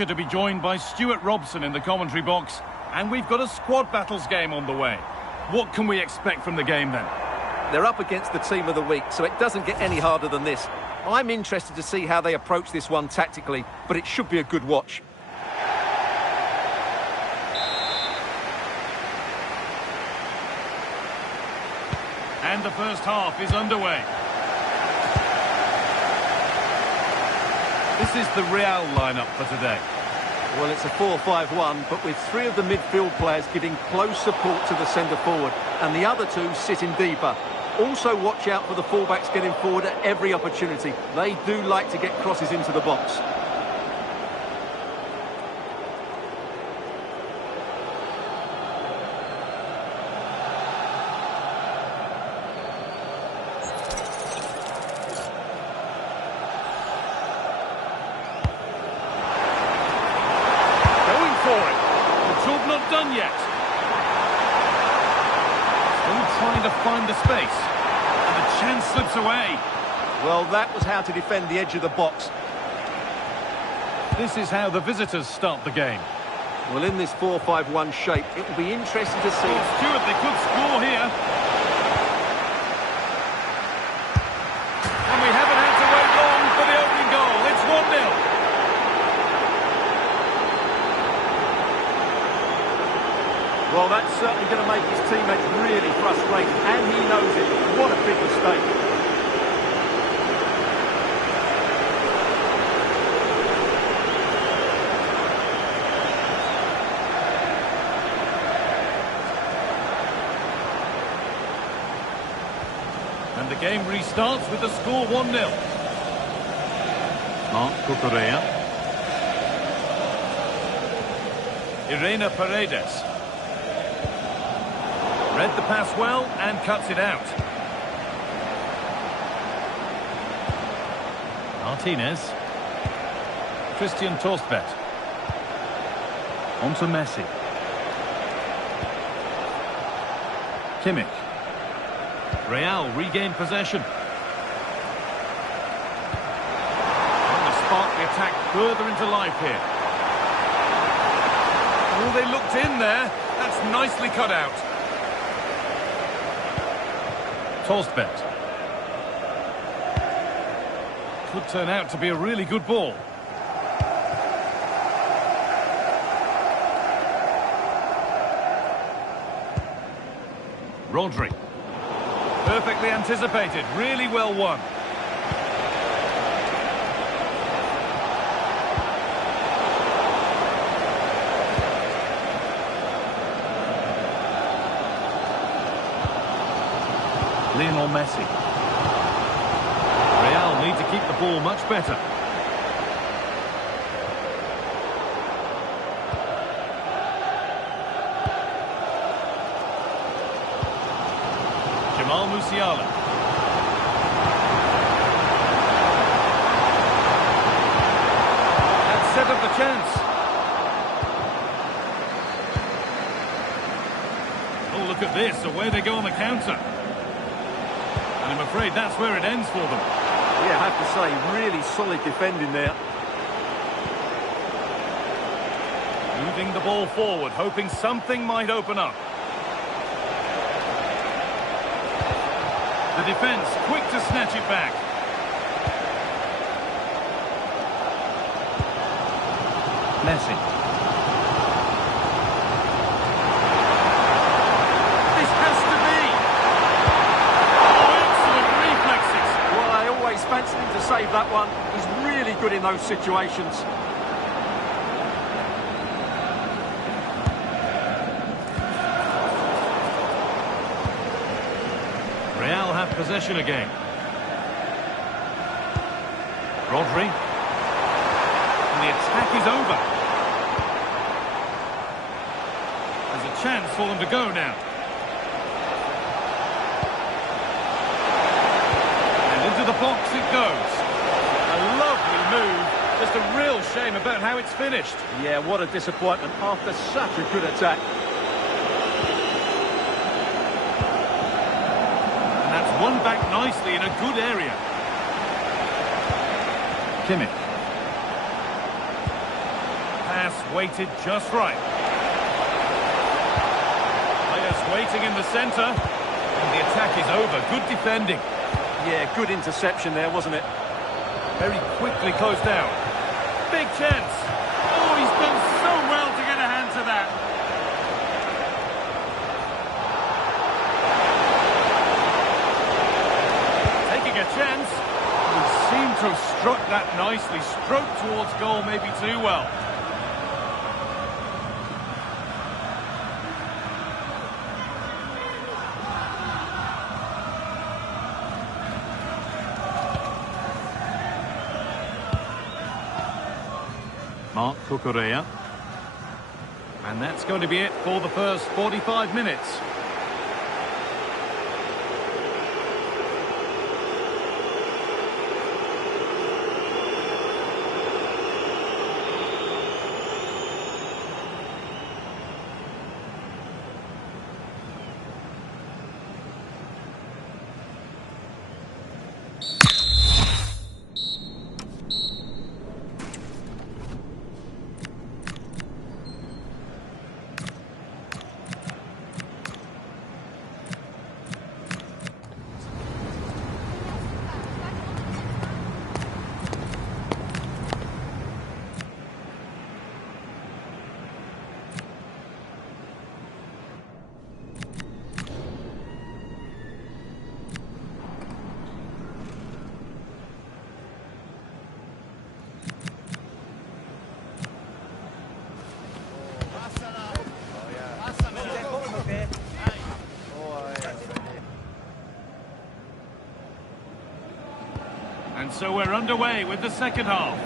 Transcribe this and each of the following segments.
pleasure to be joined by Stuart Robson in the commentary box, and we've got a squad battles game on the way. What can we expect from the game then? They're up against the team of the week, so it doesn't get any harder than this. I'm interested to see how they approach this one tactically, but it should be a good watch. And the first half is underway. This is the Real lineup for today. Well, it's a 4-5-1, but with three of the midfield players giving close support to the centre-forward, and the other two sitting deeper. Also watch out for the fullbacks getting forward at every opportunity. They do like to get crosses into the box. Done yet. Still trying to find the space, and the chance slips away. Well, that was how to defend the edge of the box. This is how the visitors start the game. Well, in this 4-5-1 shape, it will be interesting to see. Oh, Stuart, they could score here. And we haven't had to wait long for the opening goal. It's 1-0. Well, that's certainly going to make his teammates really frustrated, and he knows it. What a big mistake. And the game restarts with the score 1-0. Marc Cucurella. Irene Paredes. Read the pass well and cuts it out. Martinez. Christian Torstvedt. On to Messi. Kimmich. Real regain possession. Trying to spark the attack further into life here. Oh, they looked in there. That's nicely cut out. Torstvedt. Could turn out to be a really good ball. Rodri. Perfectly anticipated, really well won. Lionel Messi. Real need to keep the ball much better. Jamal Musiala. That set up the chance. Oh, look at this, away they go on the counter. I'm afraid that's where it ends for them. Yeah, I have to say, really solid defending there. Moving the ball forward, hoping something might open up. The defence quick to snatch it back. Messi. Fancy him to save that one. He's really good in those situations. Real have possession again. Rodri. And the attack is over. There's a chance for them to go now. Into the box it goes. A lovely move. Just a real shame about how it's finished. Yeah, what a disappointment after such a good attack. And that's won back nicely in a good area. Kimmich. pass weighted just right. Players waiting in the centre. And the attack is over. Good defending. Yeah, good interception there, wasn't it? Very quickly closed down. Big chance. Oh, he's done so well to get a hand to that. Taking a chance. He seemed to have struck that nicely. Stroked towards goal, maybe too well. Mark Cucurella. And that's going to be it for the first 45 minutes. And so we're underway with the second half.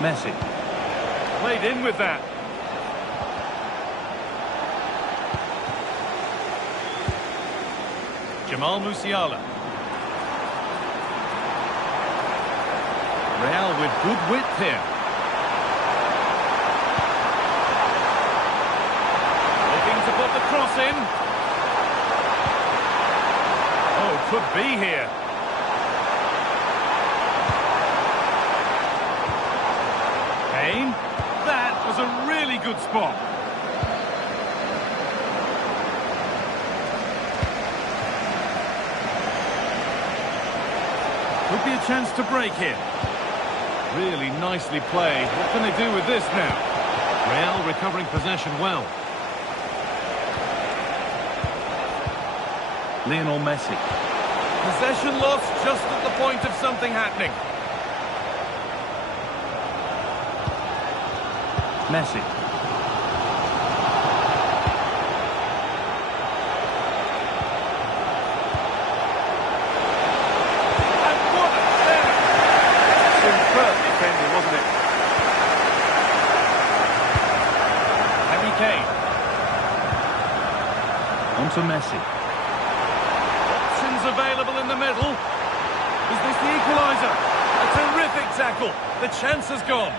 Messi. Played in with that. Jamal Musiala. Real with good width here. To put the cross in. Oh, could be here. Kane. That was a really good spot. Could be a chance to break here. Really nicely played. What can they do with this now? Real recovering possession well. Lionel Messi. Possession lost just at the point of something happening. Messi. And what a save! Superb defending, wasn't it? Harry Kane. On to Messi. Available in the middle. Is this the equaliser? A terrific tackle. The chance has gone.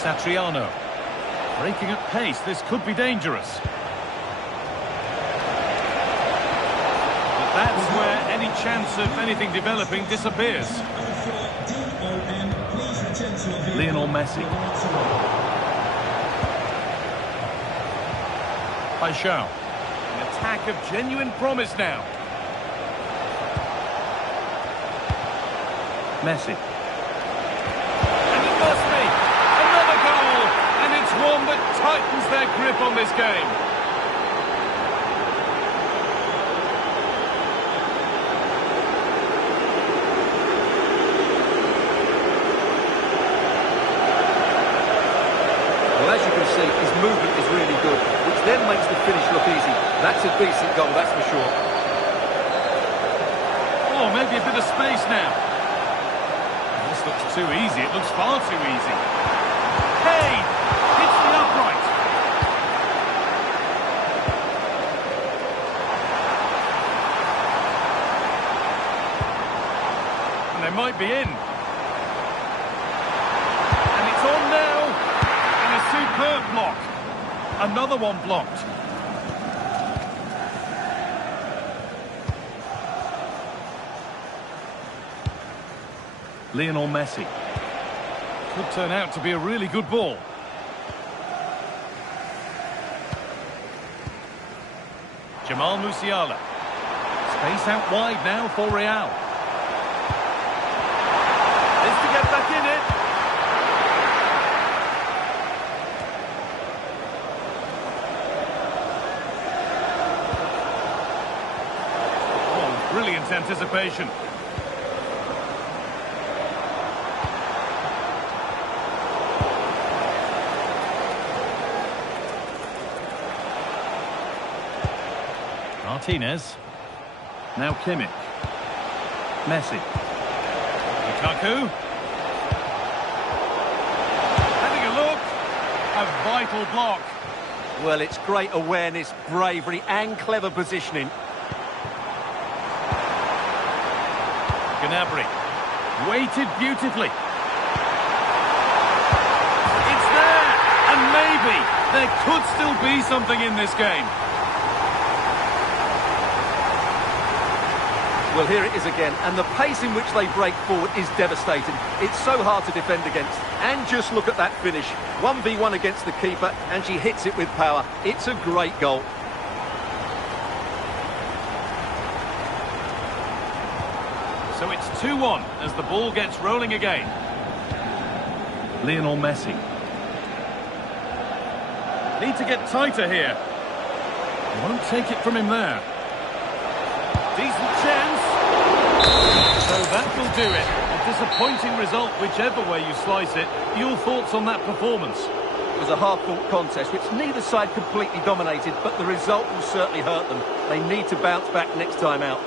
Satriano. Breaking at pace. This could be dangerous. But that's where any chance of anything developing disappears. Lionel Messi. Paixão. Attack of genuine promise now. Messi. And it must be another goal, and it's one that tightens their grip on this game. Well, as you can see, his movement is really good, which then makes the finish look easy. That's a decent goal, that's for sure. Oh, maybe a bit of space now. This looks too easy. It looks far too easy. Hey! Hits the upright. And they might be in. And it's on now. And a superb block. Another one blocked. Lionel Messi. Could turn out to be a really good ball. Jamal Musiala. Space out wide now for Real. Is to get back in it. Oh, brilliant anticipation. Martinez. Now Kimmich. Messi. Lukaku. Having a look. A vital block. Well, it's great awareness, bravery and clever positioning. Gnabry. Weighted beautifully. It's there. And maybe there could still be something in this game. Well, here it is again, and the pace in which they break forward is devastating. It's so hard to defend against. And just look at that finish. 1v1 against the keeper, and she hits it with power. It's a great goal. So it's 2-1 as the ball gets rolling again. Lionel Messi. Need to get tighter here. Won't take it from him there. Decent chance. So that will do it. A disappointing result, whichever way you slice it. Your thoughts on that performance? It was a hard-fought contest, which neither side completely dominated, but the result will certainly hurt them. They need to bounce back next time out.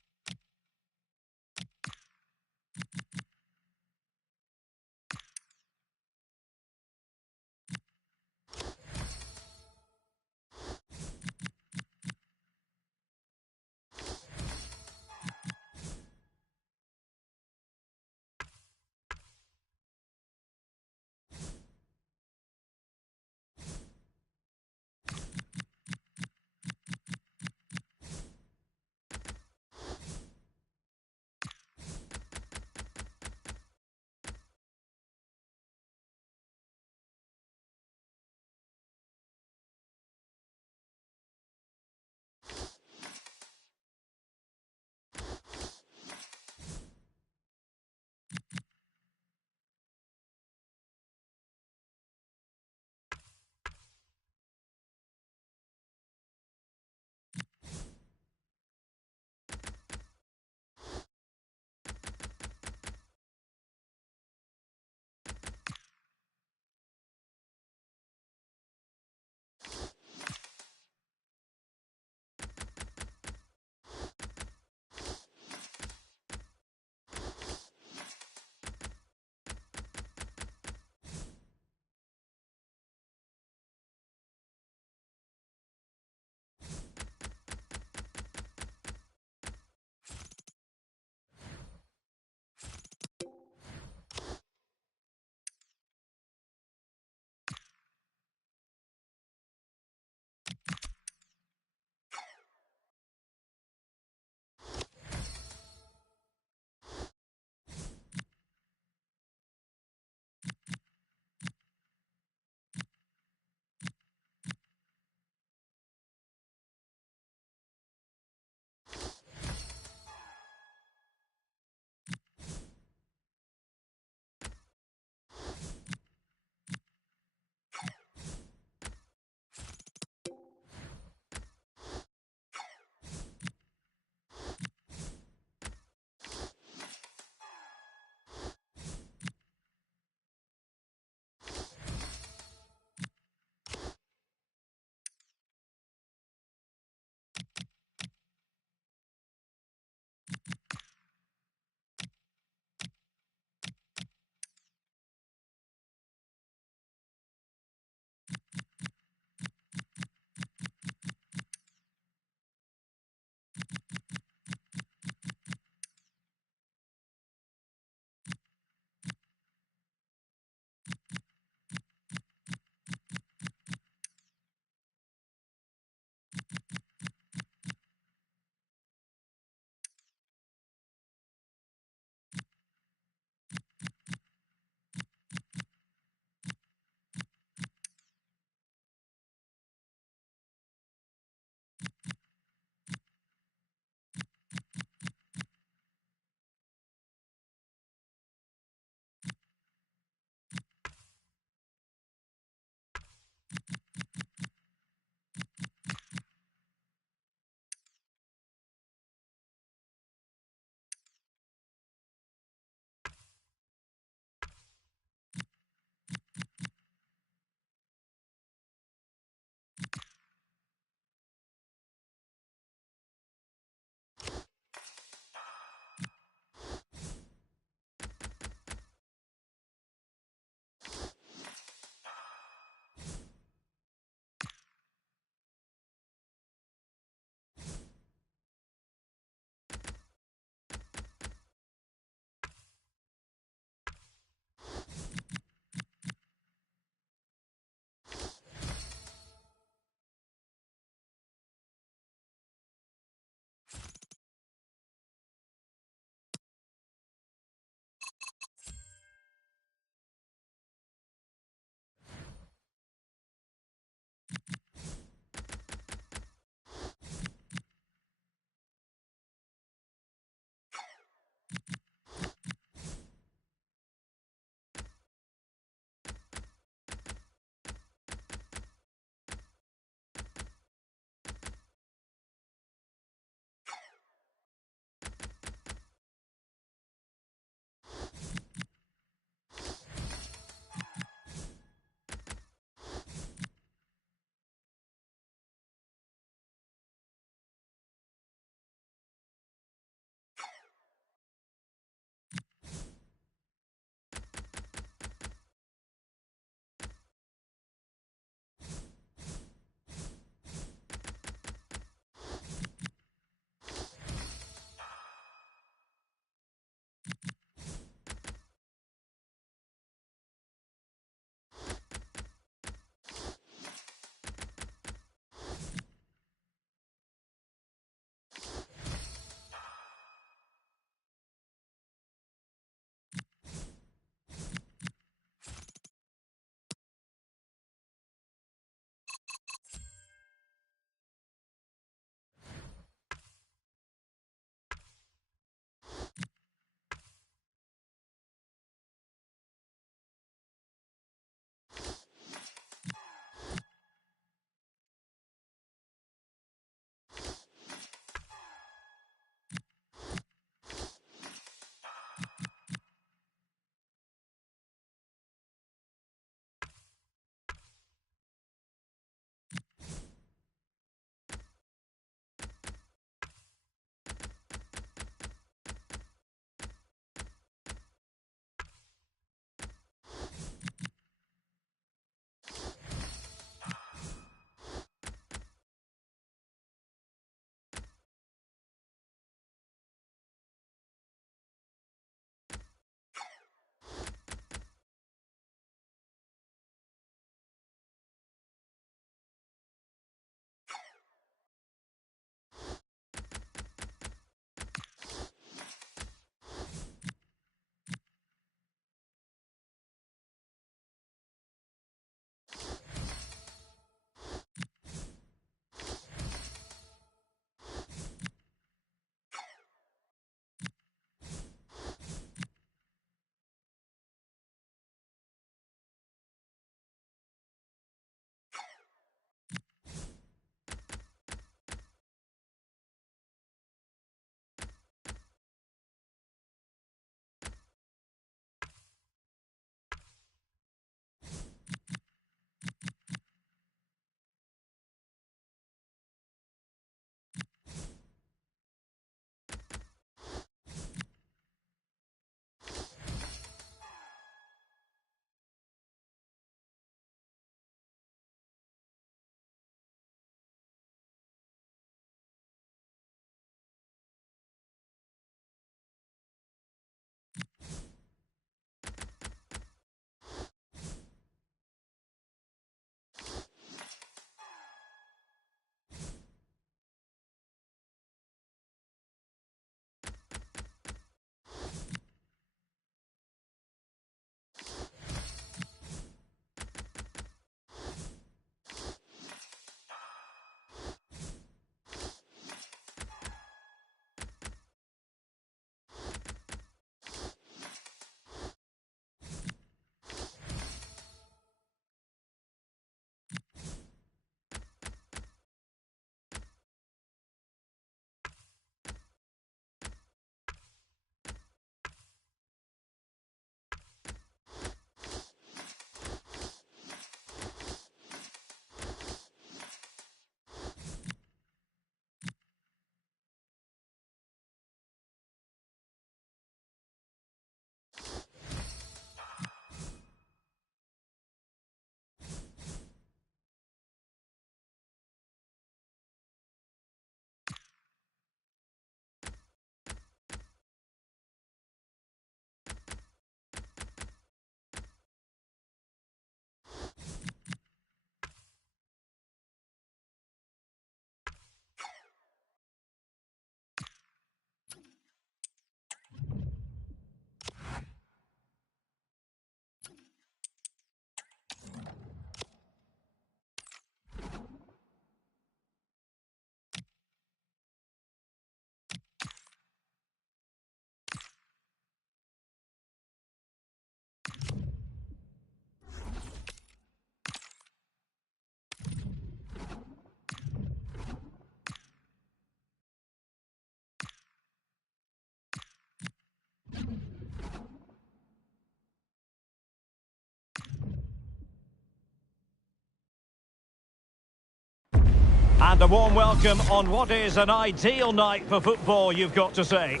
And a warm welcome on what is an ideal night for football, you've got to say.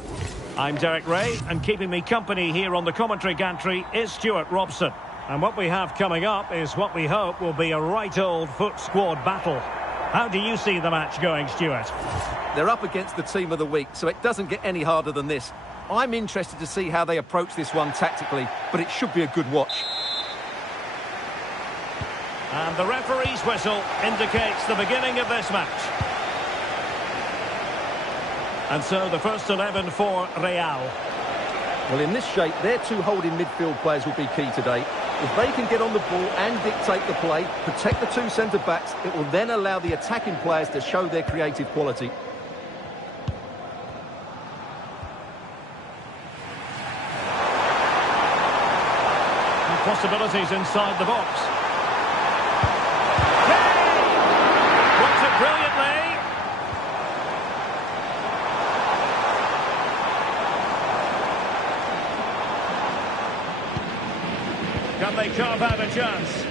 I'm Derek Ray, and keeping me company here on the commentary gantry is Stuart Robson. And what we have coming up is what we hope will be a right old foot squad battle. How do you see the match going, Stuart? They're up against the team of the week, so it doesn't get any harder than this. I'm interested to see how they approach this one tactically, but it should be a good watch. And the referee's whistle indicates the beginning of this match. And so the first 11 for Real. Well, in this shape, their two holding midfield players will be key today. If they can get on the ball and dictate the play, protect the two centre-backs, it will then allow the attacking players to show their creative quality. And possibilities inside the box. Brilliantly. Can they carve out a chance?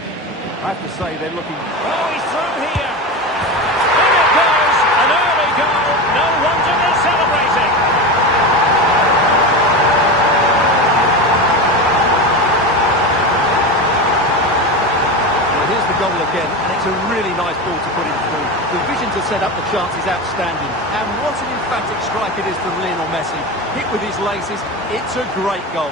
I have to say they're looking... Oh, he's through here. In it goes. An early goal. No wonder they're celebrating. Well, here's the goal again, and it's a really nice ball to put in through. The vision to set up the chance is outstanding. And what an emphatic strike it is from Lionel Messi. Hit with his laces, it's a great goal.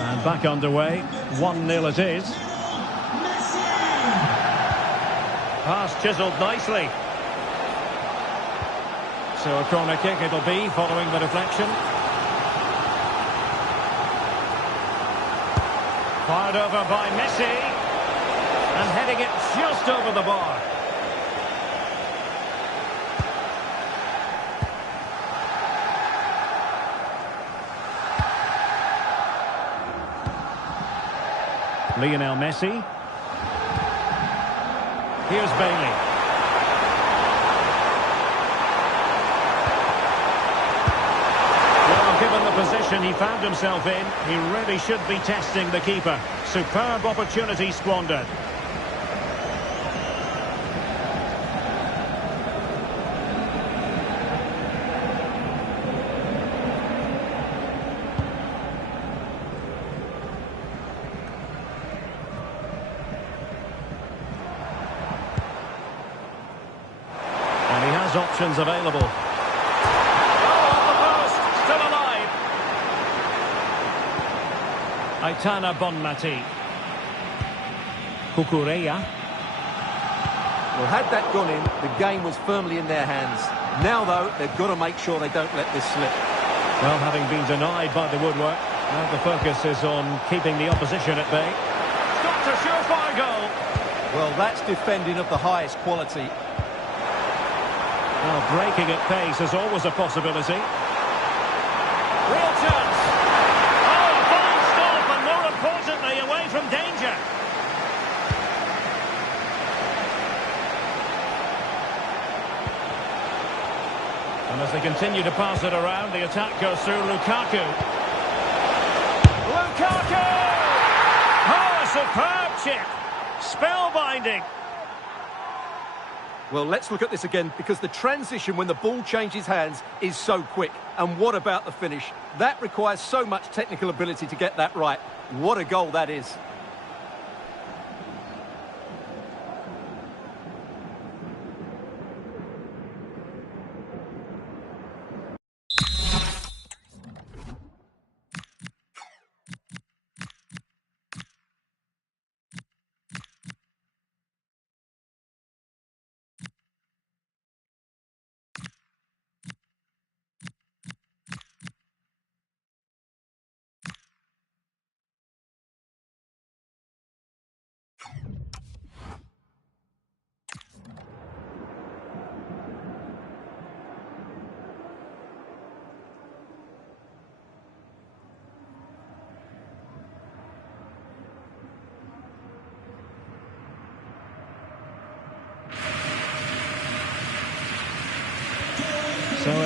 And back underway. 1-0 it is. Pass chiselled nicely. So a corner kick it'll be following the deflection. Fired over by Messi. And heading it just over the bar. Lionel Messi. Here's Bailey. Well, given the position he found himself in, he really should be testing the keeper. Superb opportunity squandered. And he has options available. Oh, off the post, still alive. Aitana Bonmati. Cucurella. Well, had that gone in, the game was firmly in their hands. Now, though, they've got to make sure they don't let this slip. Well, having been denied by the woodwork, now the focus is on keeping the opposition at bay. Stopped a surefire goal. Well, that's defending of the highest quality. Well, breaking at pace is always a possibility. Real chance. Oh, a fine stop, and more importantly, away from danger. And as they continue to pass it around, the attack goes through Lukaku. Lukaku! Oh, a superb chip. Spellbinding. Well, let's look at this again, because the transition when the ball changes hands is so quick. And what about the finish? That requires so much technical ability to get that right. What a goal that is.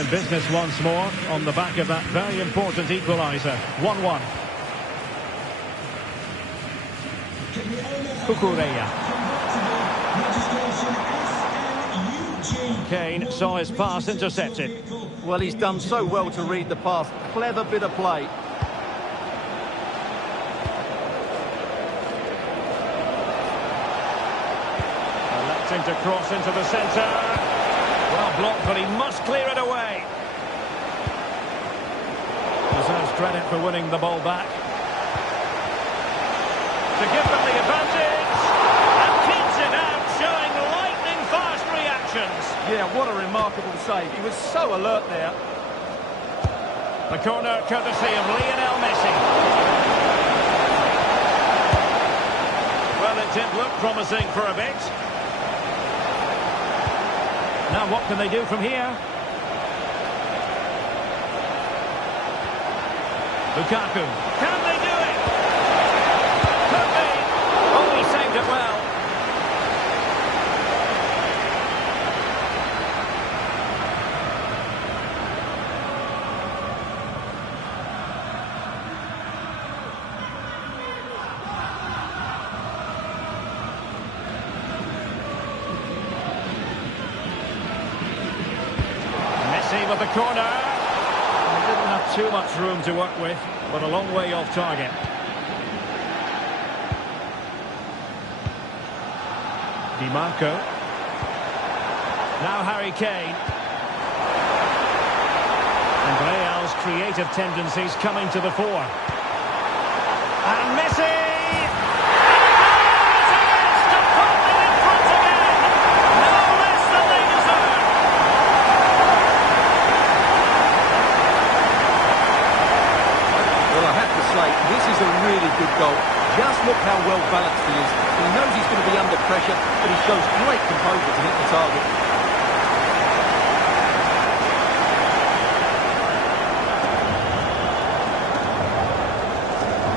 in business once more on the back of that very important equaliser. 1-1. Cucurella. Kane saw his pass intercepted. Well, he's done so well to read the pass. Clever bit of play. Electing to cross into the centre. Well blocked, but he must clear it away. Deserves credit for winning the ball back. To give them the advantage. And keeps it out, showing lightning-fast reactions. Yeah, what a remarkable save. He was so alert there. The corner courtesy of Lionel Messi. Well, it did look promising for a bit. Now what can they do from here? Lukaku. Can they do it? Could be. Oh, he saved it well. With the corner. He didn't have too much room to work with, but a long way off target. Di Marco. Now Harry Kane. And Real's creative tendencies coming to the fore. And Messi! This is a really good goal. Just look how well balanced he is. He knows he's going to be under pressure, but he shows great composure to hit the target.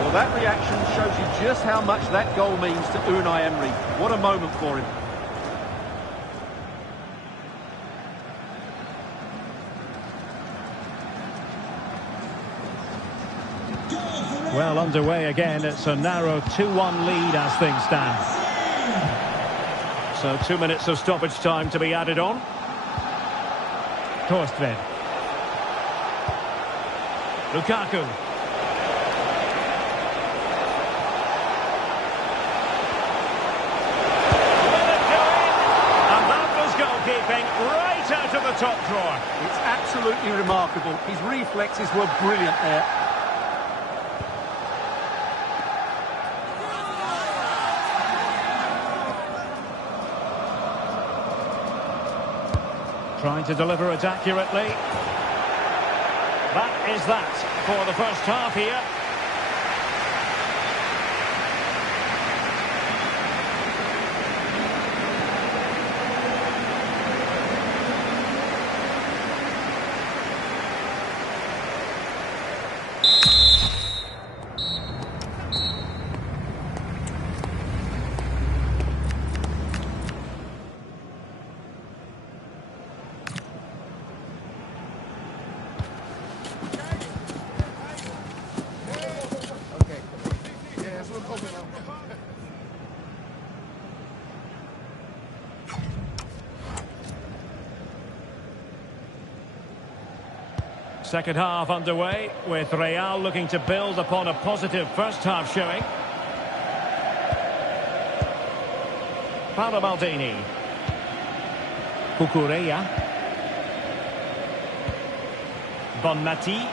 Well, that reaction shows you just how much that goal means to Unai Emery. What a moment for him. Well, underway again. It's a narrow 2-1 lead as things stand. So 2 minutes of stoppage time to be added on. Korstved. Lukaku. Will it go in? And that was goalkeeping right out of the top drawer. It's absolutely remarkable. His reflexes were brilliant there. Trying to deliver it accurately. That is that for the first half here. Second half underway, with Real looking to build upon a positive first half showing. Paolo Maldini. Cucurella. Bonmati.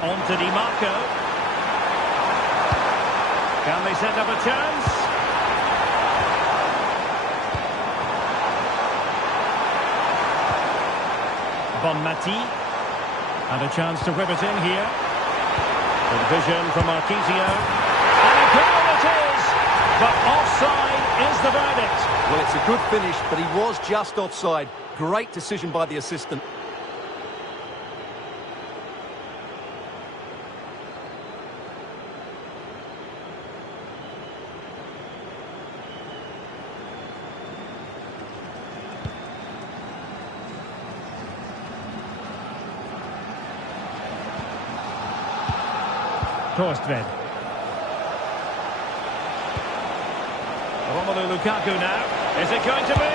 On to Di Marco. Can they set up a chance? Bonmati. And a chance to whip it in here. Good vision from Marquisio. And a goal it is! But offside is the verdict. Well, it's a good finish, but he was just offside. Great decision by the assistant. Torstvedt. Romelu Lukaku now. Is it going to be?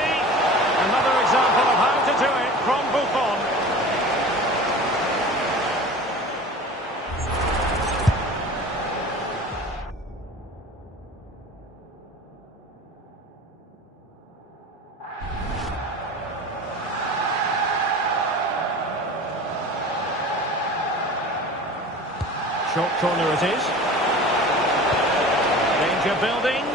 Another example of how to do it from Buffon. Short corner it is. Danger building.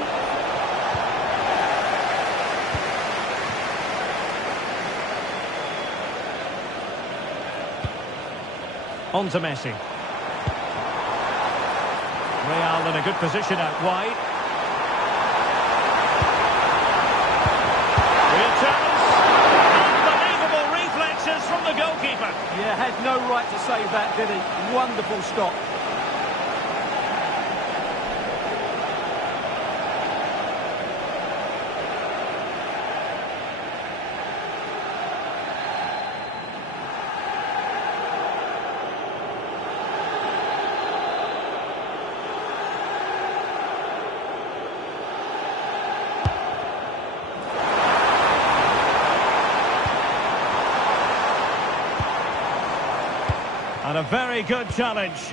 On to Messi. Real in a good position out wide. Real chance. Unbelievable reflexes from the goalkeeper. Yeah, had no right to save that, did he? Wonderful stop. And a very good challenge.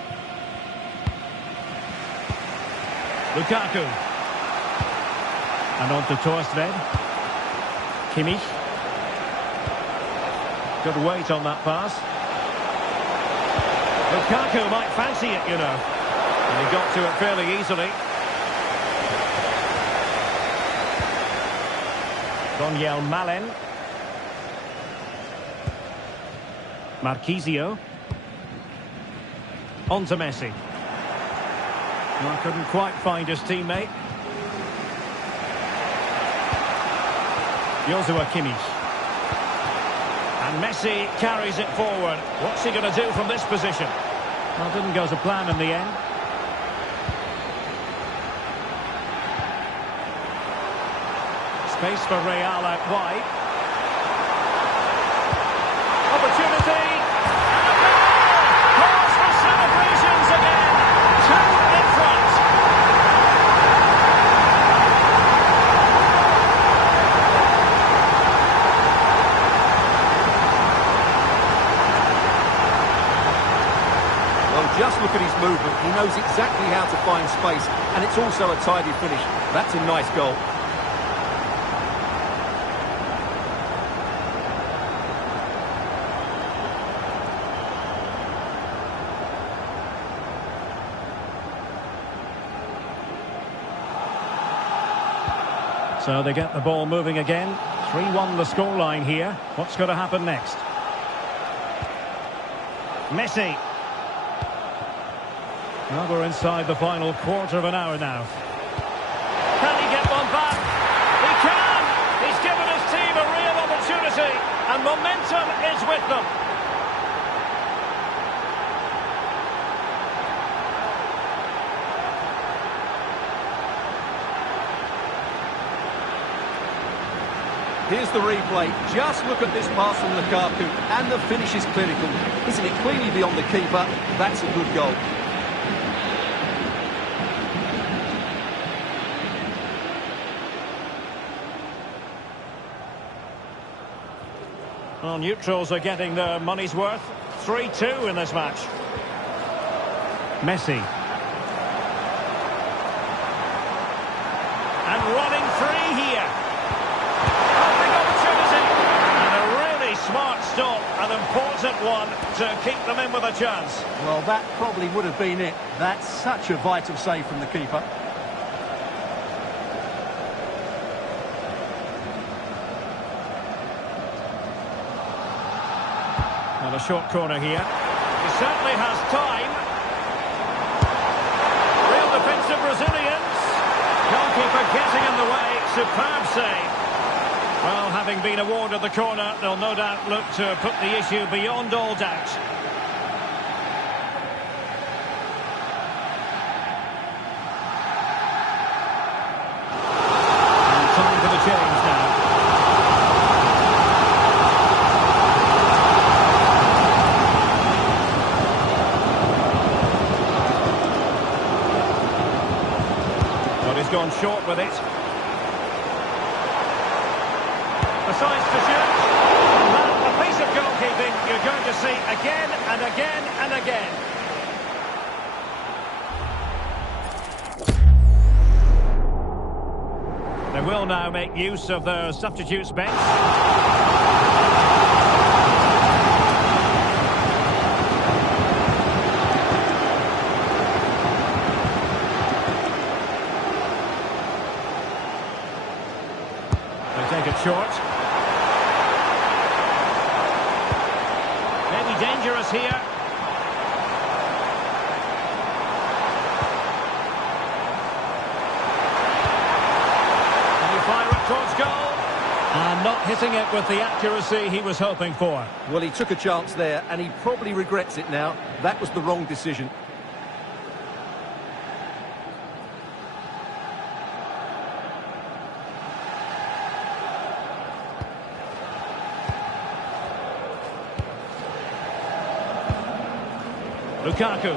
Lukaku. And on to Torstvedt. Kimmich. Good weight on that pass. Lukaku might fancy it, you know. And he got to it fairly easily. Donyell Malen. Marquisio. On to Messi. Well, couldn't quite find his teammate. Joshua Kimmich. And Messi carries it forward. What's he going to do from this position? Well, didn't go to plan in the end. Space for Real out wide. Opportunity. Cause for celebrations again. 2 in front. Well, just look at his movement. He knows exactly how to find space, and it's also a tidy finish. That's a nice goal. So they get the ball moving again. 3-1 the scoreline here. What's going to happen next? Messi. Well, we're inside the final quarter of an hour now. Can he get one back? He can! He's given his team a real opportunity, and momentum is with them. Here's the replay. Just look at this pass from Lukaku, and the finish is clinical. Isn't it cleanly beyond the keeper? That's a good goal. Well, neutrals are getting their money's worth. 3-2 in this match. Messi. And running free here. Smart stop, an important one to keep them in with a chance. Well, that probably would have been it. That's such a vital save from the keeper. And a short corner here. He certainly has time. Real defensive Brazilians. Goalkeeper getting in the way. Superb save. Well, having been awarded the corner, they'll no doubt look to put the issue beyond all doubt. And time for the change now. come short with it. Decides to shoot. That, a piece of goalkeeping you're going to see again and again and again. They will now make use of their substitutes bench. They take it short. Maybe dangerous here. Fire it towards goal. And not hitting it with the accuracy he was hoping for. Well, he took a chance there, and he probably regrets it now. That was the wrong decision. Lukaku.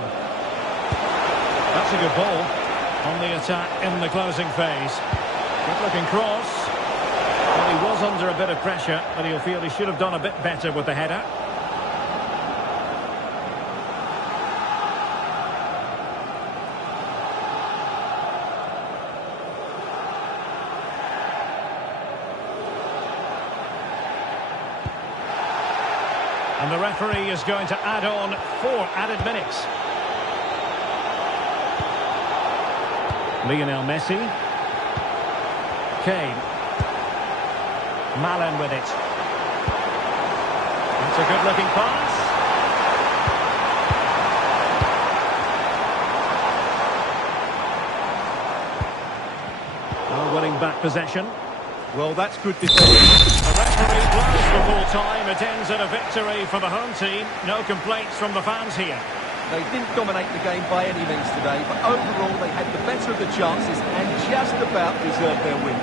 That's a good ball on the attack in the closing phase. Good-looking cross. Well, he was under a bit of pressure, but he'll feel he should have done a bit better with the header. And the referee is going to add on 4 added minutes. Lionel Messi. Kane. Malen with it. It's a good-looking pass. Oh, winning back possession. Well, that's good defending. The referee blows for full time. It ends in a victory for the home team. No complaints from the fans here. They didn't dominate the game by any means today, but overall they had the better of the chances and just about deserved their win.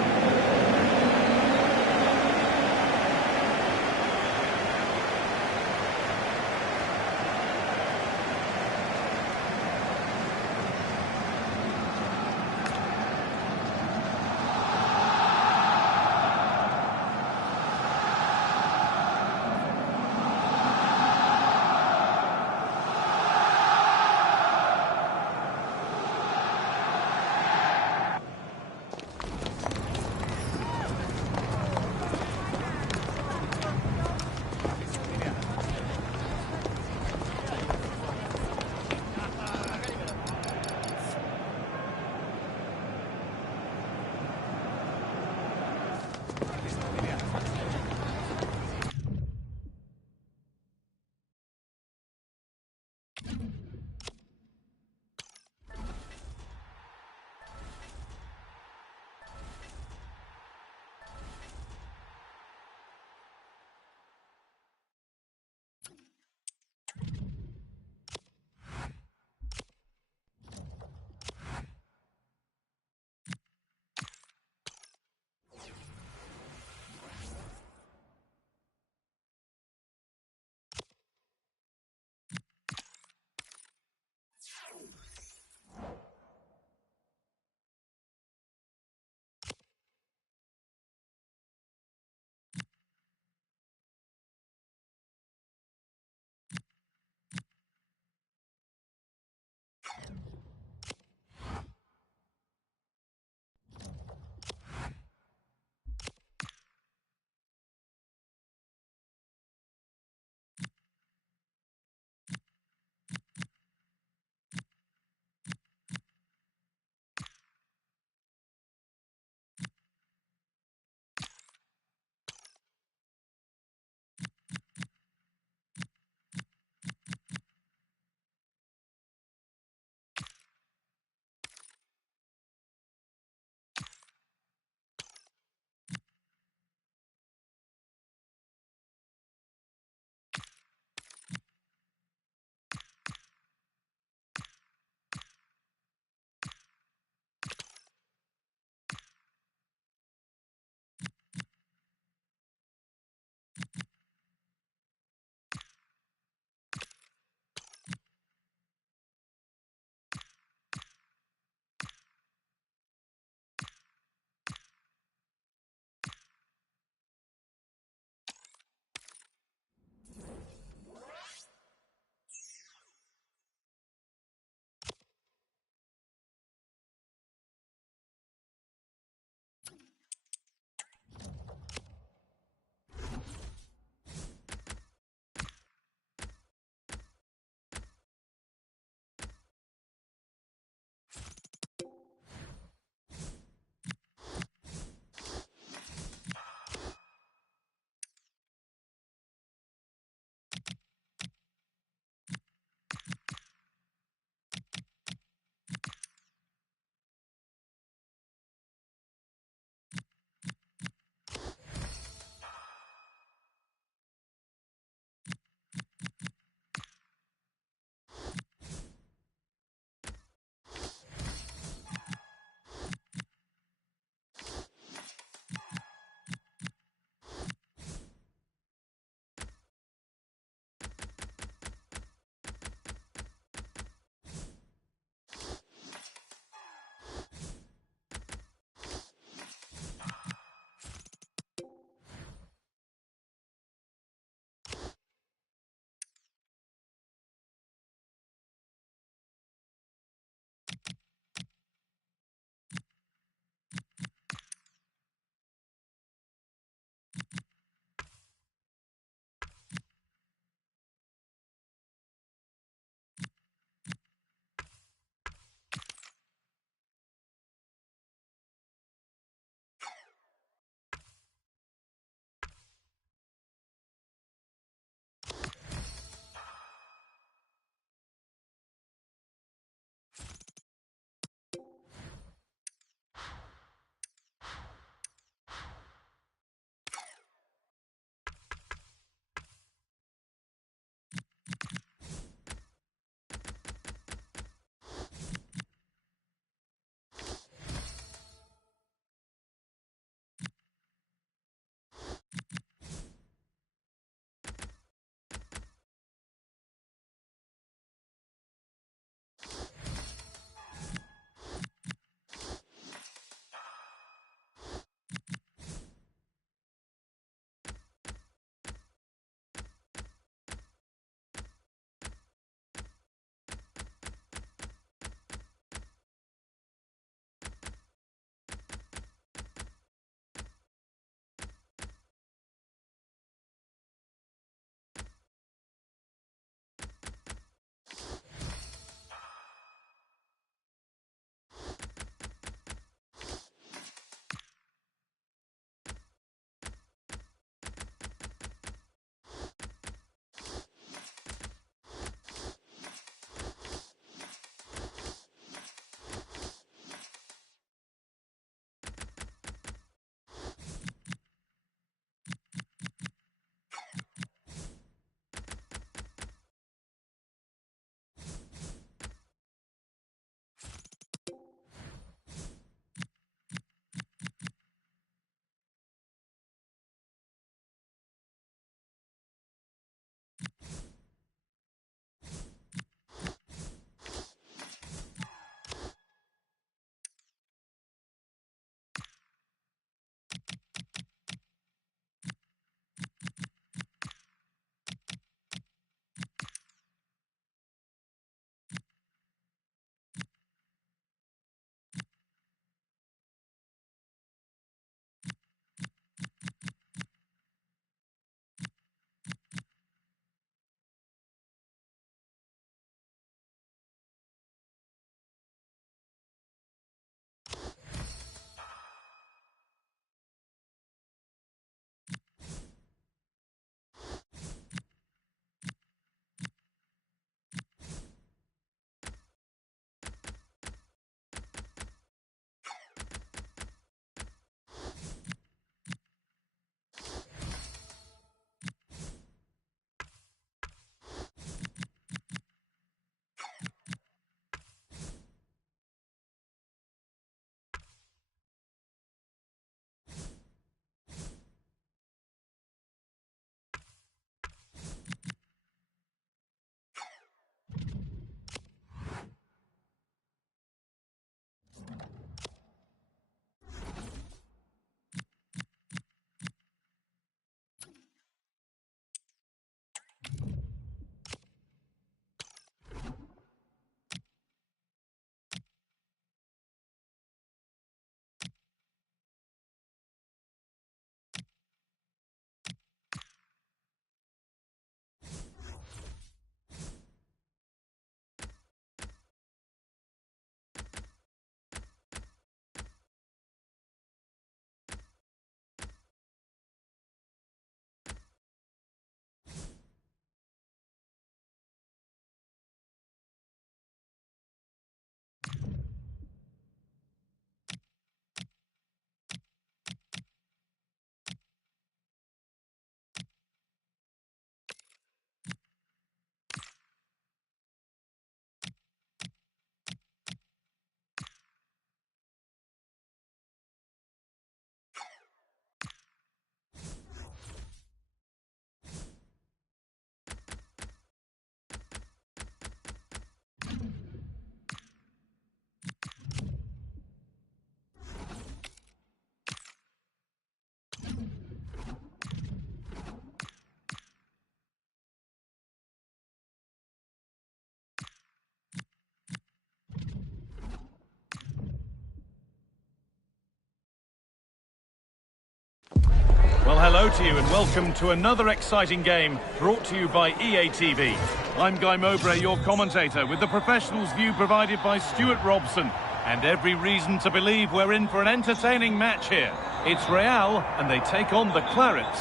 hello to you and welcome to another exciting game brought to you by EA TV. I'm Guy Mowbray, your commentator, with the professionals' view provided by Stuart Robson. And every reason to believe we're in for an entertaining match here. It's Real and they take on the Clarets.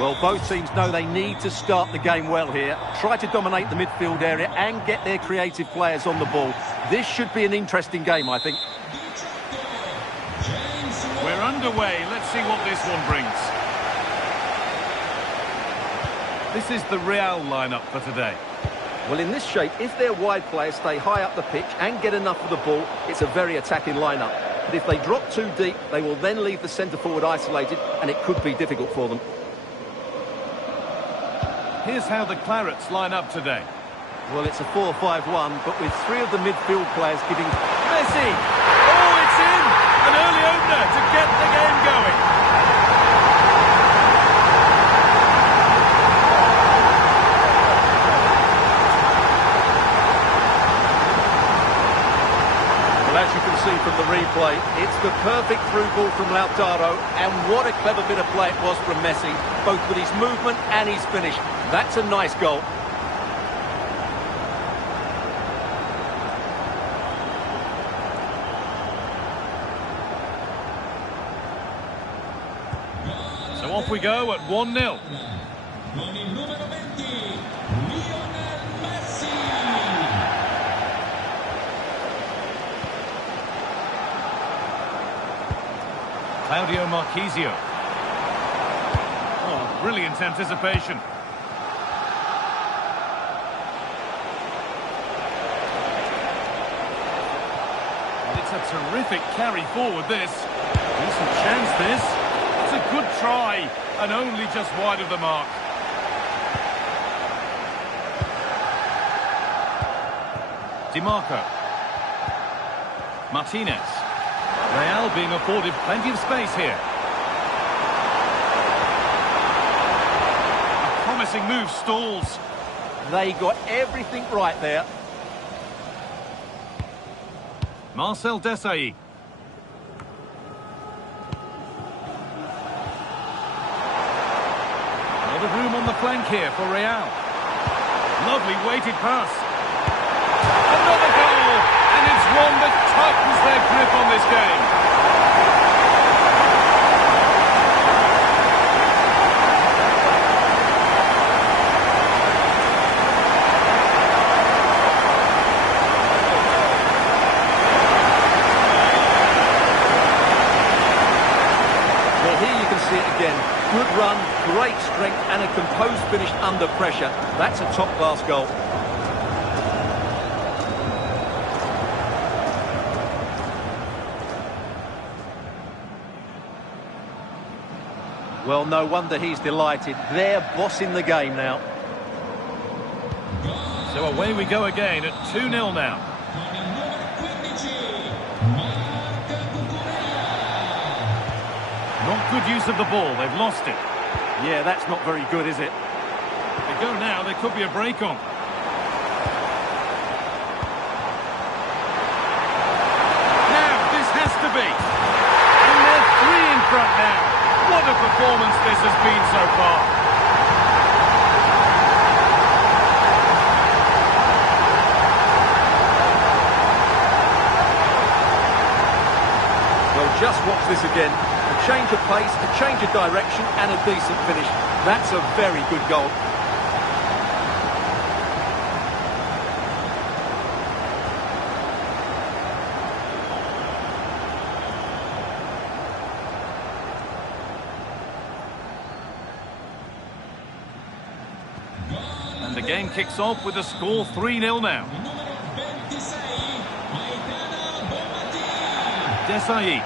Well, both teams know they need to start the game well here. Try to dominate the midfield area and get their creative players on the ball. This should be an interesting game, I think. We're underway. Let's see what this one brings. This is the Real lineup for today. Well, in this shape, if their wide players stay high up the pitch and get enough of the ball, it's a very attacking lineup. But if they drop too deep, they will then leave the centre-forward isolated, and it could be difficult for them. Here's how the Clarets line up today. Well, it's a 4-5-1, but with three of the midfield players giving... Messi! Oh, it's in! An early opener to get the game going. As you can see from the replay, it's the perfect through ball from Lautaro, and what a clever bit of play it was from Messi, both with his movement and his finish. That's a nice goal. So off we go at 1-0. Claudio Marquisio. Oh, brilliant anticipation. And it's a terrific carry forward, this. Decent chance, this. It's a good try, and only just wide of the mark. Di Marco. Martinez. Real being afforded plenty of space here. A promising move stalls. They got everything right there. Marcel Desailly. A lot of room on the flank here for Real. Lovely weighted pass. Another goal! And it's one that tightens their grip on this game. Well, here you can see it again. Good run, great strength, and a composed finish under pressure. That's a top-class goal. Well, no wonder he's delighted. They're bossing the game now. So away we go again at 2-0 now. Not good use of the ball. They've lost it. Yeah, that's not very good, is it? If they go now, there could be a break on. Now, this has to be. And they're 3 in front now. What a performance this has been so far. Well, just watch this again. A change of pace, a change of direction, and a decent finish. That's a very good goal. And the game kicks off with a score 3-0 now. Desailly.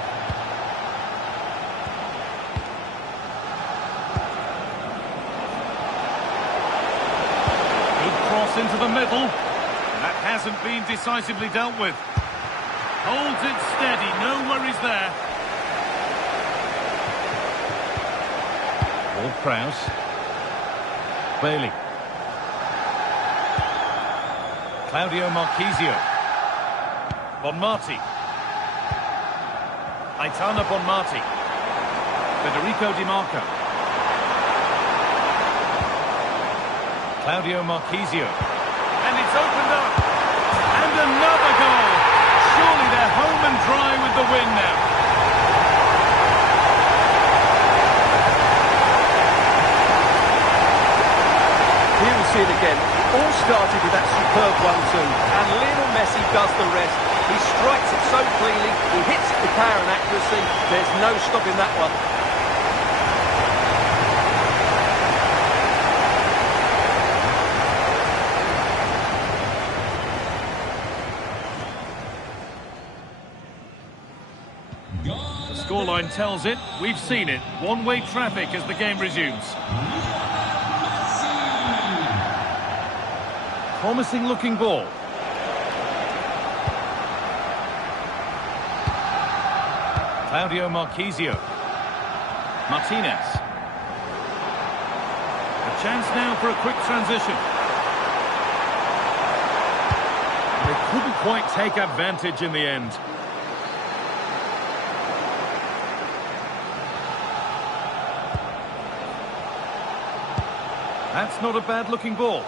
Good cross into the middle. That hasn't been decisively dealt with. Holds it steady, no worries there. Ball Kraus. Bailey. Claudio Marquisio. Bonmati. Aitana Bonmati. Federico Di Marco. Marchisio. And it's opened up. And another goal. Surely they're home and dry with the win now. Here we see it again. It all started with that superb 1-2, and Lionel Messi does the rest. He strikes it so cleanly, he hits it with power and accuracy. There's no stopping that one. The scoreline tells it. We've seen it. One-way traffic as the game resumes. Promising looking ball. Marchisio. Martinez. A chance now for a quick transition. They couldn't quite take advantage in the end. That's not a bad looking ball.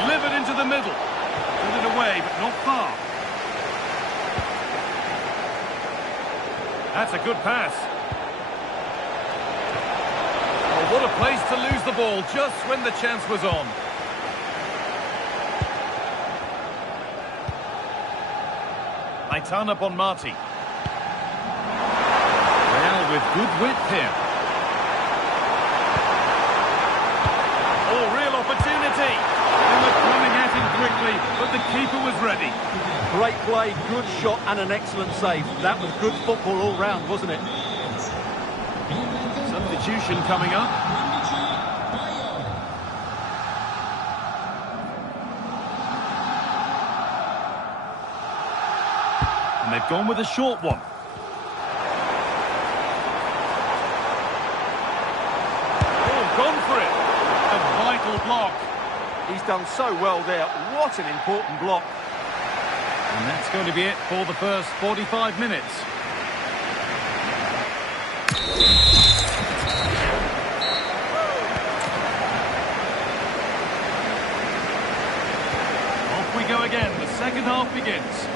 Delivered into the middle. Put it away, but not far. That's a good pass. Oh, what a place to lose the ball just when the chance was on. Aitana Bonmati. Real with good width here. Oh, real opportunity. They were coming at him quickly, but the keeper was ready. Great play, good shot and an excellent save. That was good football all round, wasn't it? Substitution coming up. And they've gone with a short one. Oh, gone for it. A vital block. He's done so well there. What an important block. And that's going to be it for the first 45 minutes. Off we go again. The second half begins.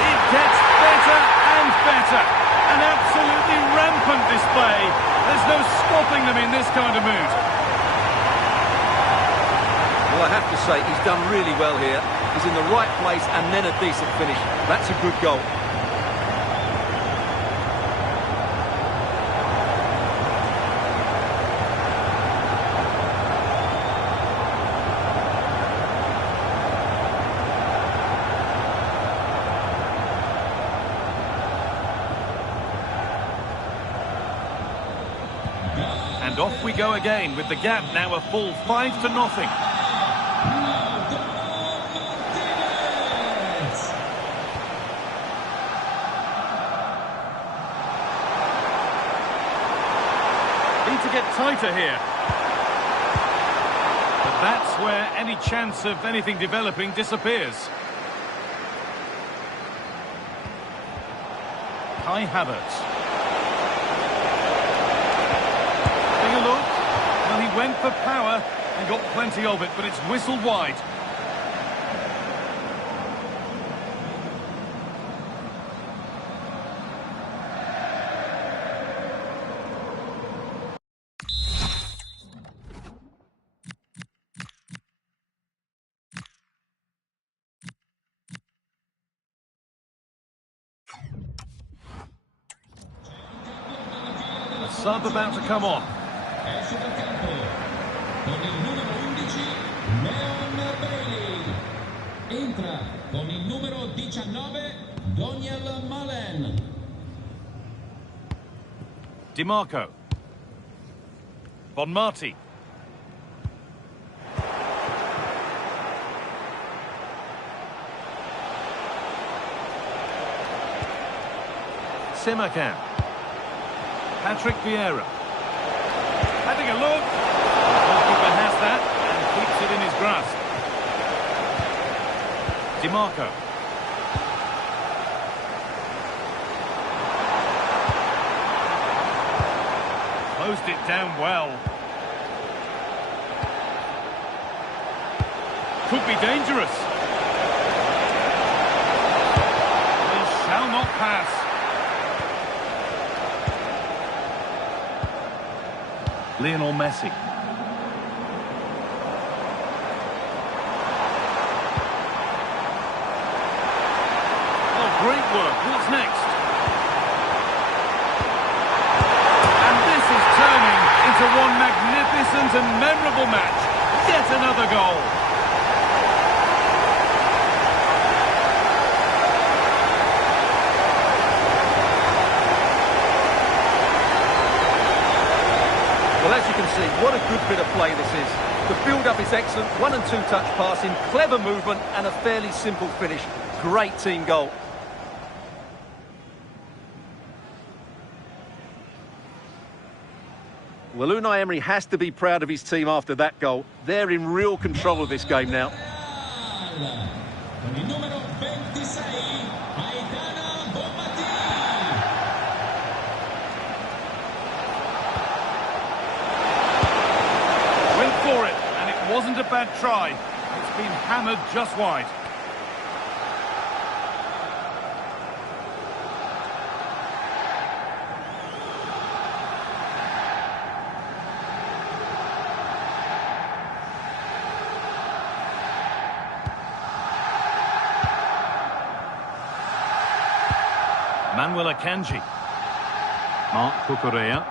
It gets better and better. An absolutely rampant display. There's no stopping them in this kind of mood. Well, I have to say, he's done really well here. He's in the right place and then a decent finish. That's a good goal. And off we go again with the gap now a full 5-0. Need to get tighter here. But that's where any chance of anything developing disappears. Kai Havertz. Look. Well, he went for power and got plenty of it, but it's whistled wide. A sub about to come on. Esce dal campo con il numero 11 Leon Bailey, entra con il numero 19 Daniel Malen. Di Marco. Bonmati. Simakan. Patrick Vieira. Having a look. The goalkeeper has that and keeps it in his grasp. Di Marco. closed it down well. Could be dangerous. They shall not pass. Lionel Messi. Oh, great work. What's next? And this is turning into one magnificent and memorable match. Yet another goal. Well, as you can see, what a good bit of play this is. The build-up is excellent, 1- and 2-touch passing, clever movement and a fairly simple finish. Great team goal. Well, Unai Emery has to be proud of his team after that goal. They're in real control of this game now. Con il numero 26, Went for it, and it wasn't a bad try. It's been hammered just wide. Manuel Akanji. Marc Cucurella.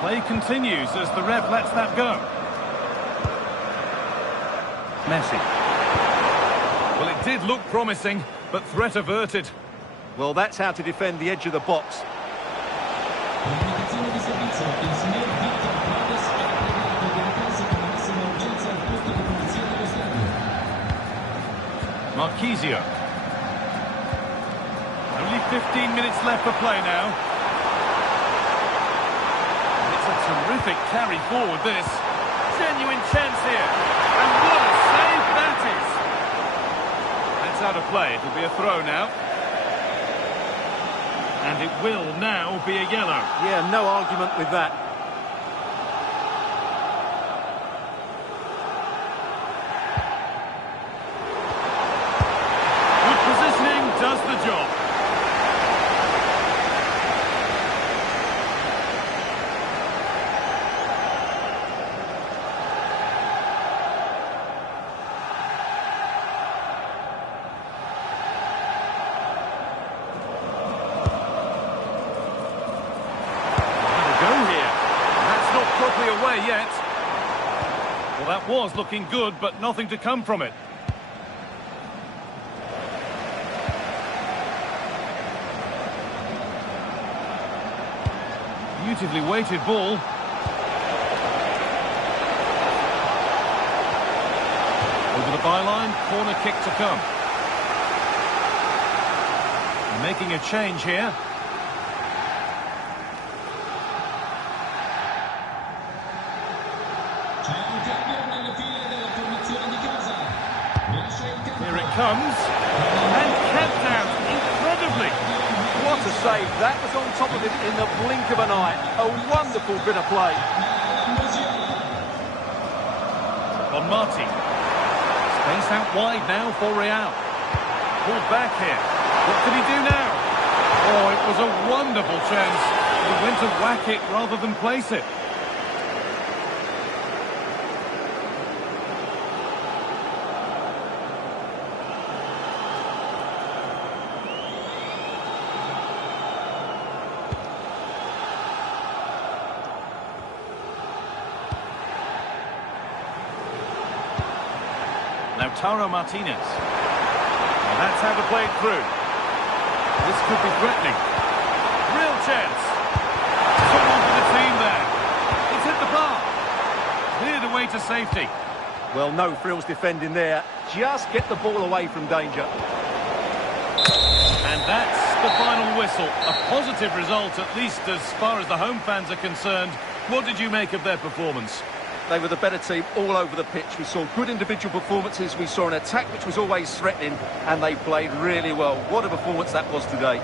Play continues as the ref lets that go. Messi. Well, it did look promising, but threat averted. Well, that's how to defend the edge of the box. comunicazione di servizio, il signor Victor Prades è pregato di recarsi con massima urgenza al posto di polizia dello stadio. Marchisio. Only 15 minutes left for play now. It's a terrific carry forward, this. Genuine chance here. And what a save that is. That's out of play. It'll be a throw now. And it will now be a yellow. Yeah, no argument with that. Good positioning does the job. Properly away yet. Well, that was looking good, but nothing to come from it. Beautifully weighted ball. Over the byline, corner kick to come. Making a change here. Here it comes, and kept out incredibly. What a save. That was on top of it in the blink of an eye. A wonderful bit of play. On Marti. Space out wide now for Real. Pulled back here. What can he do now? Oh, it was a wonderful chance. He went to whack it rather than place it. Lautaro Martinez. Well, that's how to play it through. This could be threatening. Real chance. Someone for the team there. It's hit the bar. Cleared away to safety. Well, no frills defending there. Just get the ball away from danger. And that's the final whistle. A positive result, at least as far as the home fans are concerned. What did you make of their performance? They were the better team all over the pitch. We saw good individual performances. We saw an attack which was always threatening, and they played really well. What a performance that was today.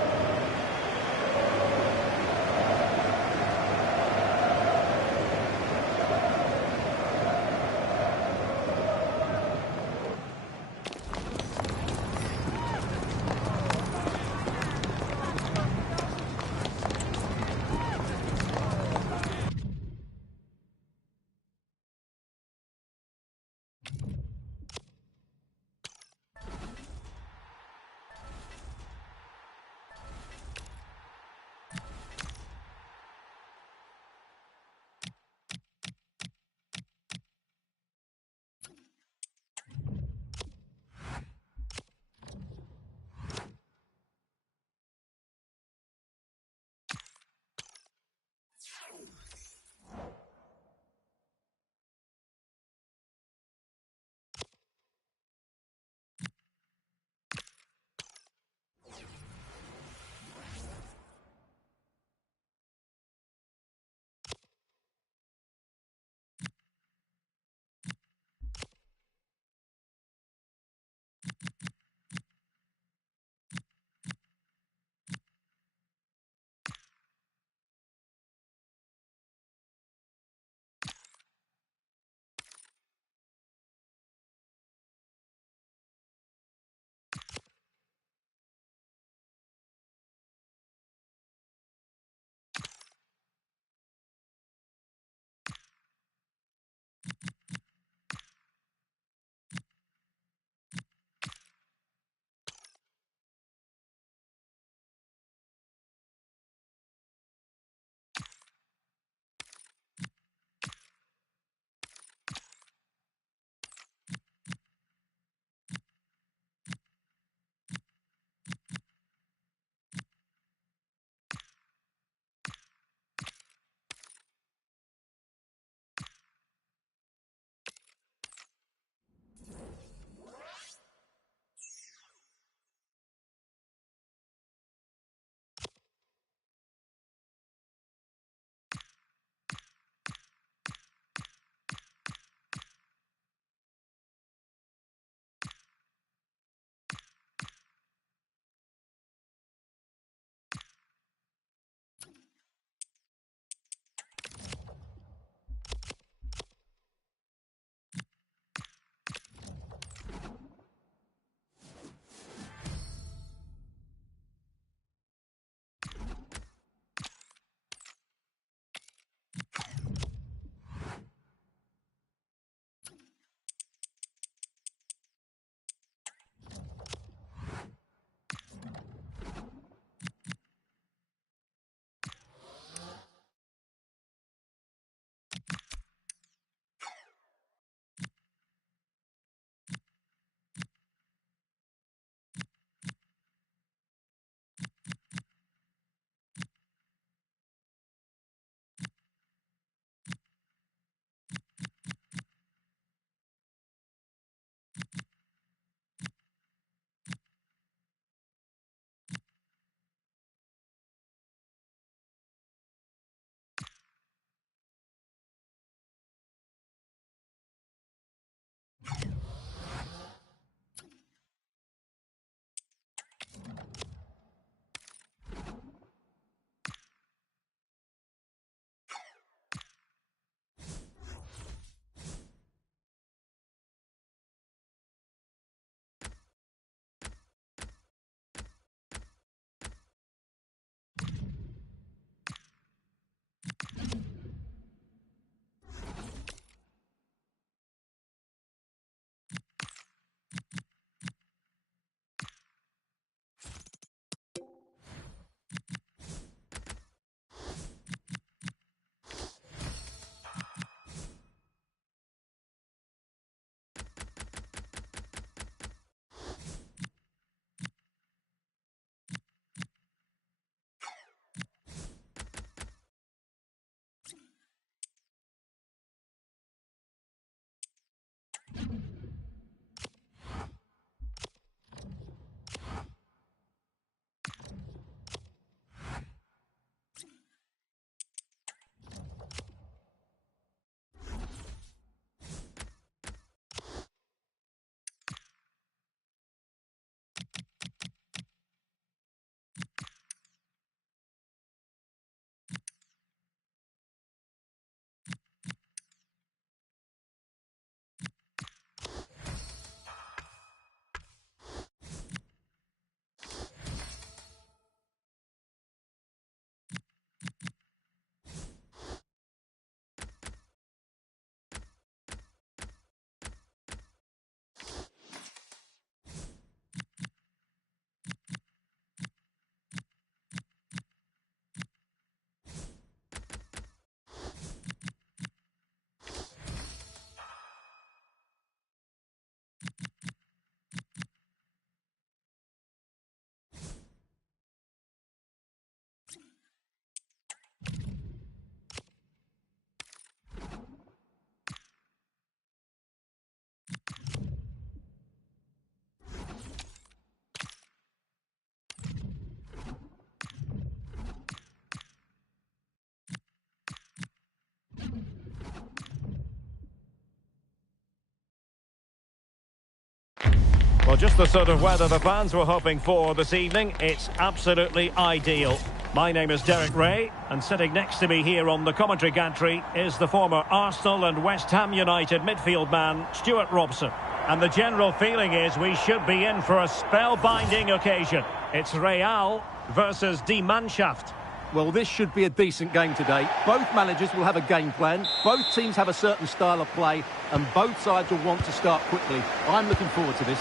Well, just the sort of weather the fans were hoping for this evening. It's absolutely ideal. My name is Derek Ray, and sitting next to me here on the commentary gantry is the former Arsenal and West Ham United midfield man, Stuart Robson. And the general feeling is we should be in for a spellbinding occasion. It's Real versus Die Mannschaft. Well, this should be a decent game today. Both managers will have a game plan. Both teams have a certain style of play, and both sides will want to start quickly. I'm looking forward to this.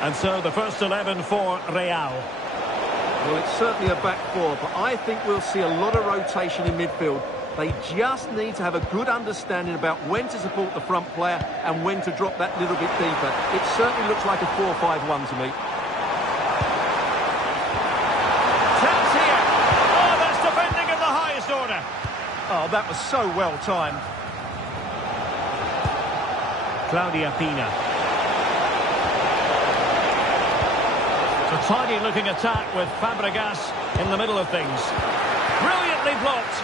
And so the first 11 for Real. Well, it's certainly a back four, but I think we'll see a lot of rotation in midfield. They just need to have a good understanding about when to support the front player and when to drop that little bit deeper. It certainly looks like a 4-5-1 to me. Chance here. Oh, that's defending of the highest order. Oh, that was so well timed. Claudia Pina. A tidy-looking attack with Fabregas in the middle of things. Brilliantly blocked.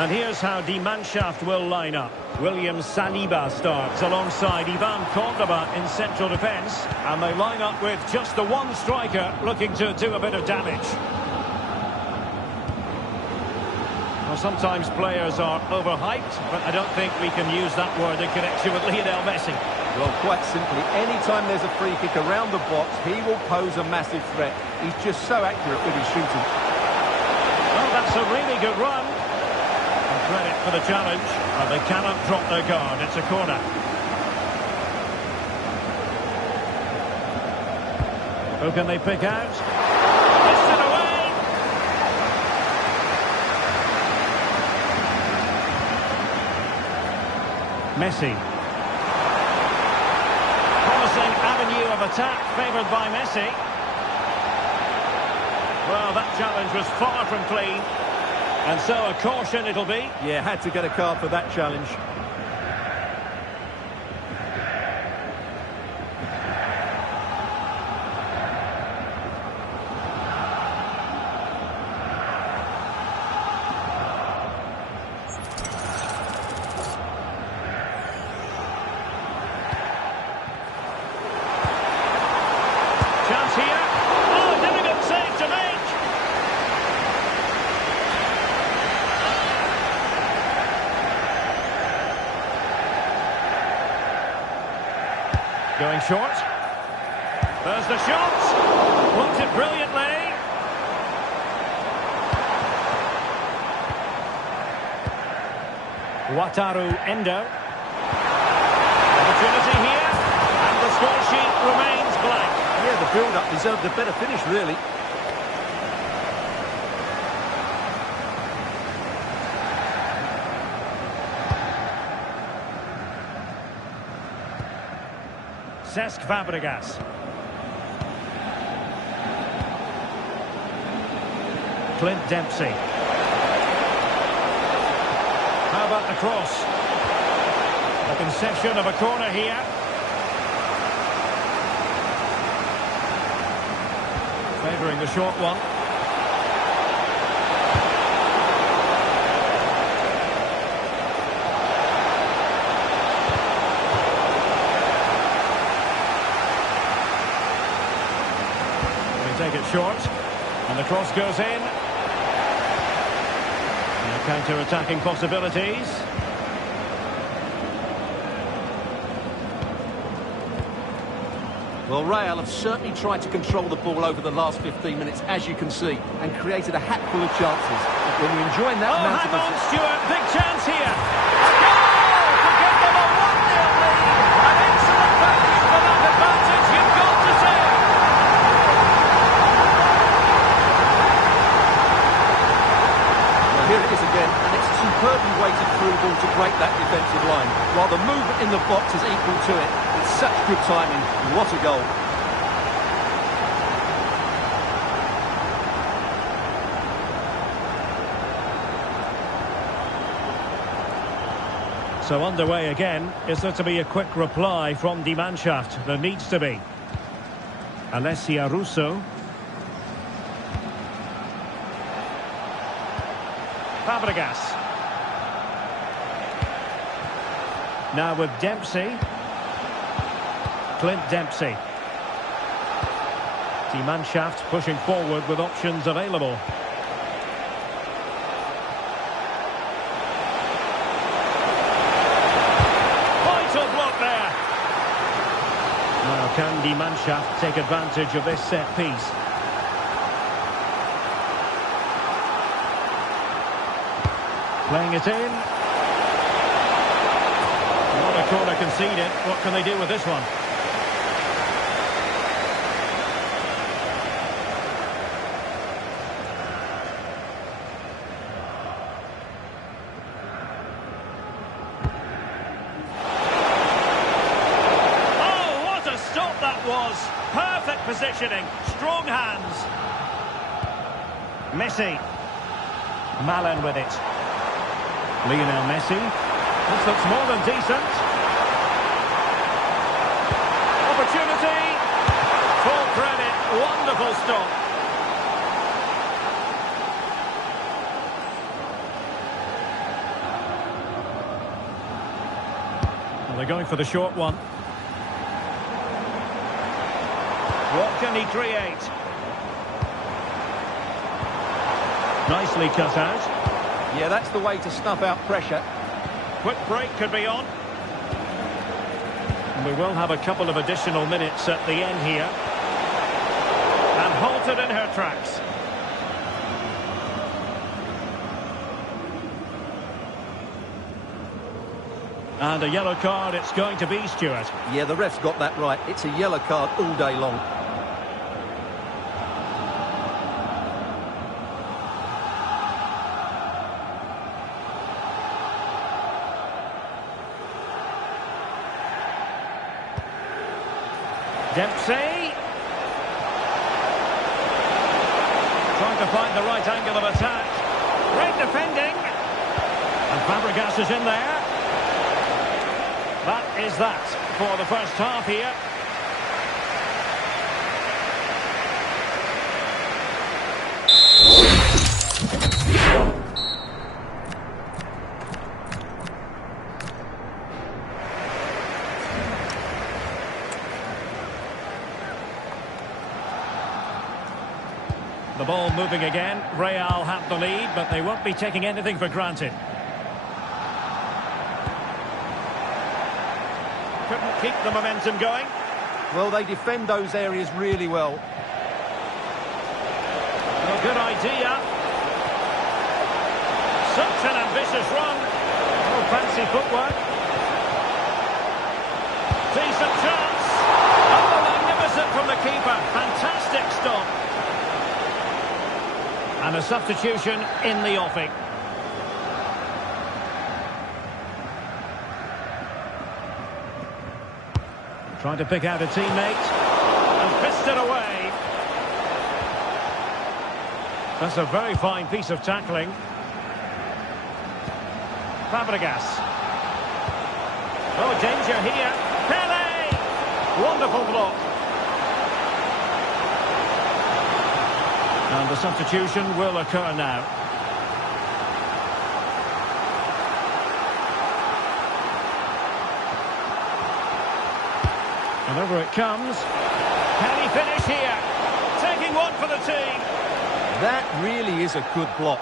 And here's how Die Mannschaft will line up. William Saliba starts alongside Ivan Cordoba in central defence. And they line up with just the one striker looking to do a bit of damage. Well, sometimes players are overhyped, but I don't think we can use that word in connection with Lionel Messi. Well, quite simply, anytime there's a free kick around the box, he will pose a massive threat. He's just so accurate with his shooting. Oh, that's a really good run. And credit for the challenge. But they cannot drop their guard. It's a corner. Who can they pick out? Missed it away. Messi. Avenue of attack favoured by Messi. Well, that challenge was far from clean. And so a caution it'll be. Yeah, had to get a card for that challenge. Going short. There's the shot. Blocked it brilliantly. Wataru Endo. Opportunity here. And the score sheet remains blank. Yeah, the build-up deserved a better finish, really. Cesc Fabregas. Clint Dempsey. How about the cross? A concession of a corner here. Favouring the short one. Take it short, and the cross goes in. And counter-attacking possibilities. Well, Real have certainly tried to control the ball over the last 15 minutes, as you can see, and created a hatful of chances. When you're enjoying that amount hang of on, Stuart, big chance here. Superbly weighted through ball to break that defensive line, while the movement in the box is equal to it. It's such good timing. What a goal. So underway again. Is there to be a quick reply from Die Mannschaft? There needs to be. Alessia Russo. Fabregas. Now with Dempsey. Clint Dempsey. Die Mannschaft pushing forward with options available. Vital block there. Now can Die Mannschaft take advantage of this set piece? Playing it in. Not a corner conceded. What can they do with this one? Oh, what a stop that was! Perfect positioning, strong hands. Messi. Malen with it. Lionel Messi. This looks more than decent. Opportunity. Full credit. Wonderful stop. Well, they're going for the short one. What can he create? Nicely cut out. Yeah, that's the way to snuff out pressure. Quick break could be on. And we will have a couple of additional minutes at the end here. And halted in her tracks. And a yellow card it's going to be, Stuart. Yeah, the ref's got that right. It's a yellow card all day long. Dempsey. Trying to find the right angle of attack. Great defending. And Fabregas is in there. That is that for the first half here. The ball moving again. Real have the lead, but they won't be taking anything for granted. Couldn't keep the momentum going. Well, they defend those areas really well. A good idea. Such an ambitious run. Oh, fancy footwork. Decent chance. Oh, magnificent from the keeper. Fantastic stop. And a substitution in the offing. Trying to pick out a teammate. And fist it away. That's a very fine piece of tackling. Fabregas. Oh, danger here. Pele! Wonderful block. And the substitution will occur now. And over it comes. Can he finish here? Taking one for the team. That really is a good block.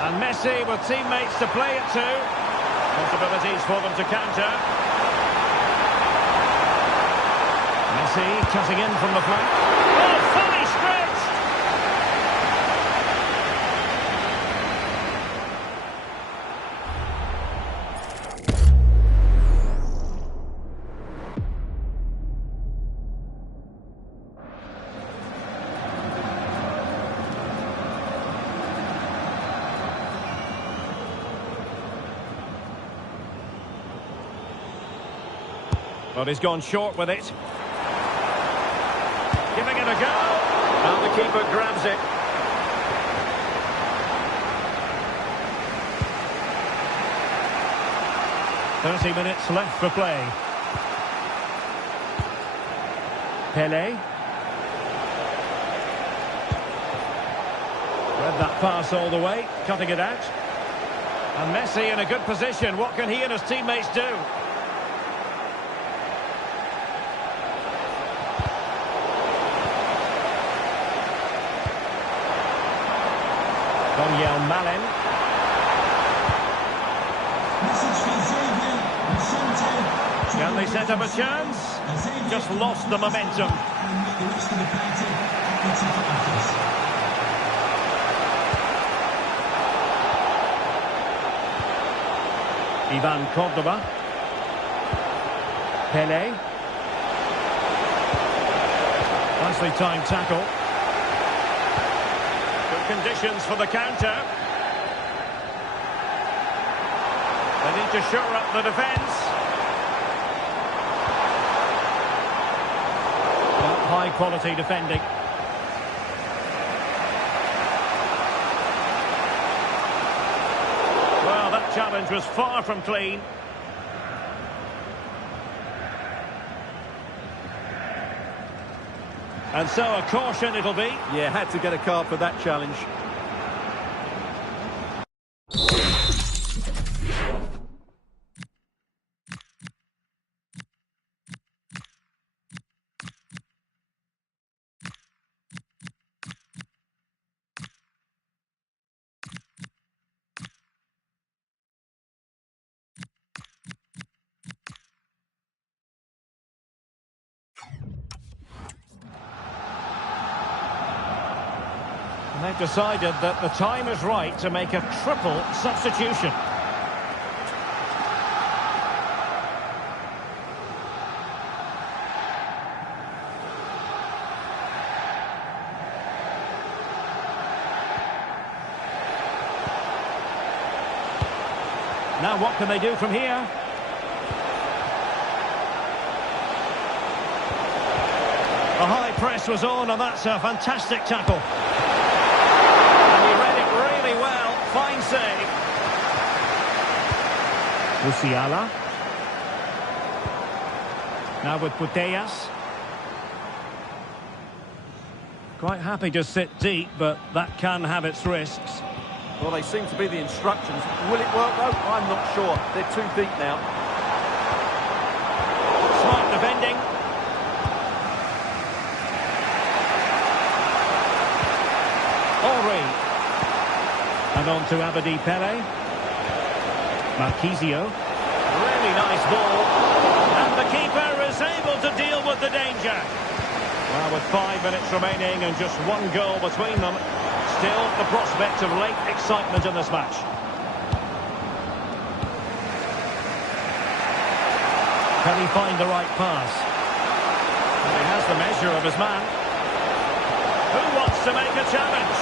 And Messi with teammates to play it to. Possibilities for them to counter. Messi cutting in from the flank. Oh, fully stretched! But he's gone short with it. Giving it a go. And the keeper grabs it. "30 minutes left for play. Pele. Read that pass all the way, cutting it out. And Messi in a good position. What can he and his teammates do? Daniel Malin. Can they set up a chance? Just lost the momentum. Ivan Cordoba. Pele. Nicely timed tackle. Good conditions for the counter. They need to shore up the defence. High quality defending. Well, that challenge was far from clean. And so a caution it'll be. Yeah, had to get a card for that challenge. And they've decided that the time is right to make a triple substitution. Now what can they do from here? The high press was on, and that's a fantastic tackle. And he read it really well. Fine save. Musiala. Now with Putellas. Quite happy to sit deep, but that can have its risks. Well, they seem to be the instructions. Will it work, though? I'm not sure. They're too deep now. Smart defending. Henry. And on to Abedi Pele. Marquisio. Really nice ball. And the keeper is able to deal with the danger. Well, with 5 minutes remaining and just one goal between them, still the prospect of late excitement in this match. Can he find the right pass? And he has the measure of his man. Who wants to make a challenge?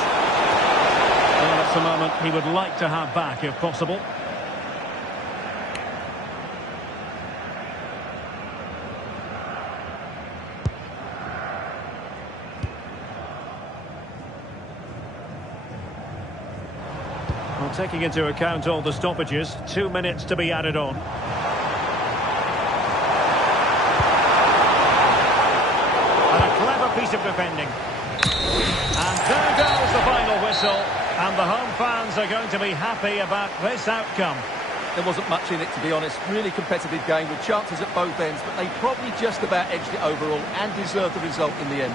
Well, that's a moment he would like to have back if possible. Well, taking into account all the stoppages, 2 minutes to be added on. And a clever piece of defending. And there goes the final whistle. And the home fans are going to be happy about this outcome. There wasn't much in it, to be honest. Really competitive game with chances at both ends, but they probably just about edged it overall and deserved the result in the end.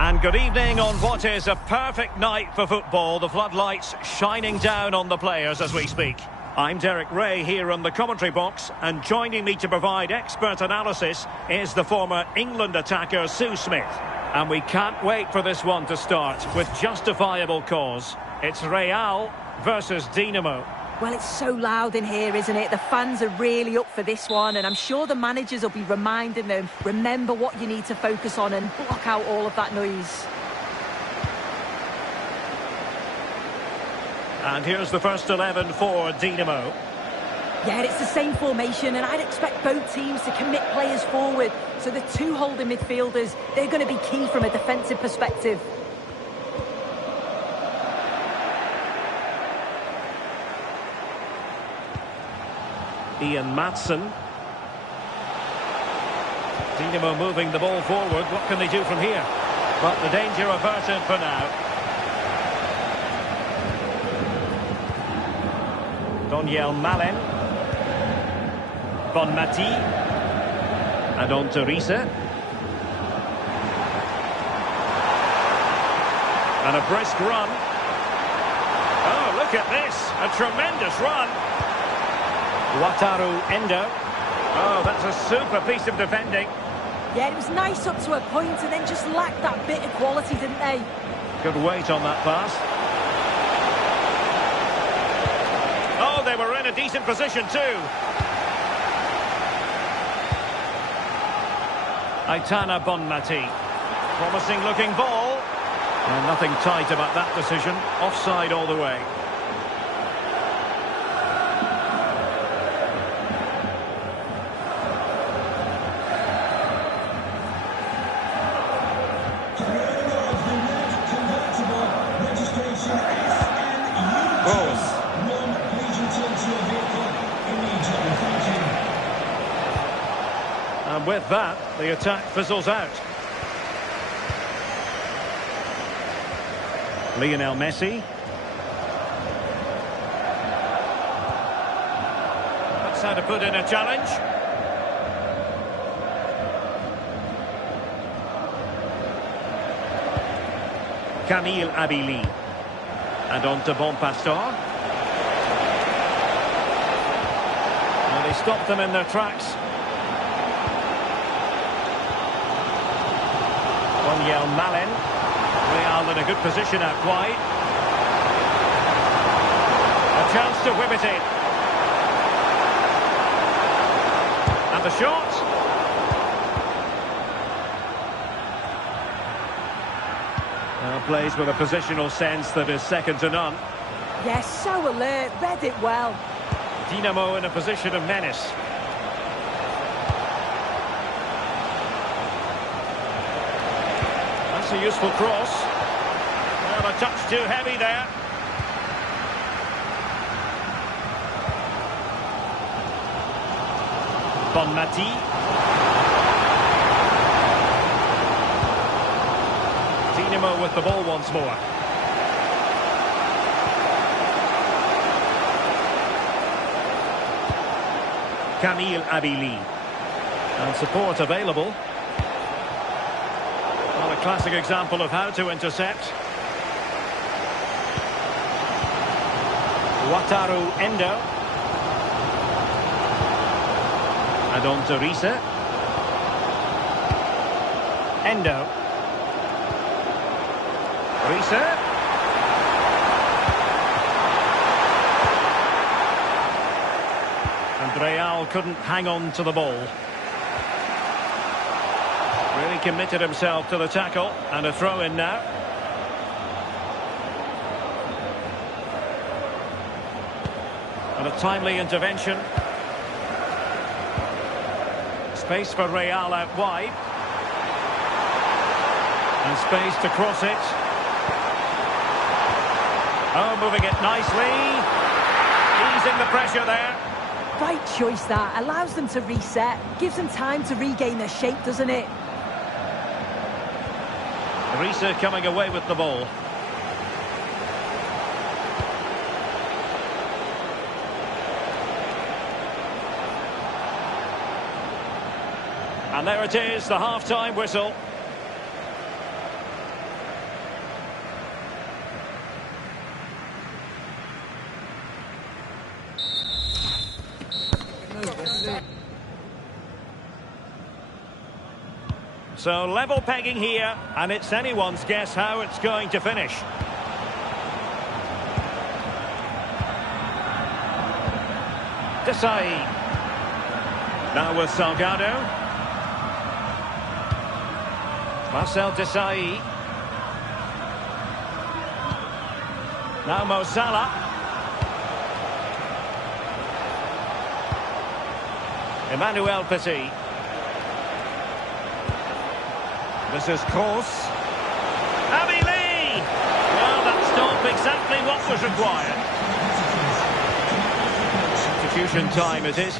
And good evening on what is a perfect night for football. The floodlights shining down on the players as we speak. I'm Derek Ray here on the commentary box, and joining me to provide expert analysis is the former England attacker Sue Smith. And we can't wait for this one to start with justifiable cause. It's Real versus Dinamo. Well, it's so loud in here, isn't it? The fans are really up for this one, and I'm sure the managers will be reminding them, remember what you need to focus on and block out all of that noise. And here's the first 11 for Dinamo. Yeah, it's the same formation, and I'd expect both teams to commit players forward. So the two holding midfielders, they're going to be key from a defensive perspective. Ian Maatsen. Dinamo moving the ball forward. What can they do from here? But the danger averted for now. Daniel Malen. Bonmati. And on to Riese. And a brisk run. Oh, look at this. A tremendous run. Wataru Endo. Oh, that's a super piece of defending. Yeah, it was nice up to a point and then just lacked that bit of quality, didn't they? Good weight on that pass. Oh, they were in a decent position too. Aitana Bonmati. Promising looking ball. And nothing tight about that decision. Offside all the way. And with that, the attack fizzles out. Lionel Messi. That's how to put in a challenge. Camille Abili. And on to Bonpastor. And they stopped them in their tracks. Daniel Malen. Real in a good position out wide. A chance to whip it in. And the shot. Plays with a positional sense that is second to none. Yes, so alert, read it well. Dinamo in a position of menace. That's a useful cross. Well, a touch too heavy there. Bonmati. Dinamo with the ball once more. Camille Abili. And support available. Well, a classic example of how to intercept. Wataru Endo. And on to Riese. Endo. Riese. And Real couldn't hang on to the ball. Really committed himself to the tackle, and a throw in now. And a timely intervention. Space for Real out wide. And space to cross it. Oh, moving it nicely. Easing the pressure there. Right choice that. Allows them to reset. Gives them time to regain their shape, doesn't it? Riese coming away with the ball. And there it is, the half-time whistle. So level pegging here, and it's anyone's guess how it's going to finish. Desai. Now with Salgado. Marcel Desai. Now Mo Salah. Emmanuel Petit. This is Kroos. Abbey Lee! Well, that's not exactly what was required. Substitution time it is.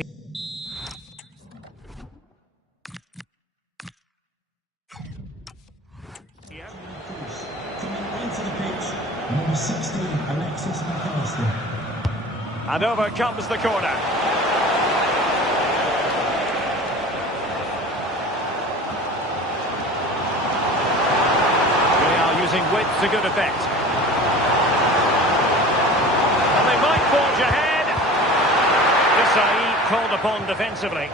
Coming onto the pitch, number 16, Alexis McAllister. And over comes the corner. Using width to good effect. And they might forge ahead. Desai called upon defensively.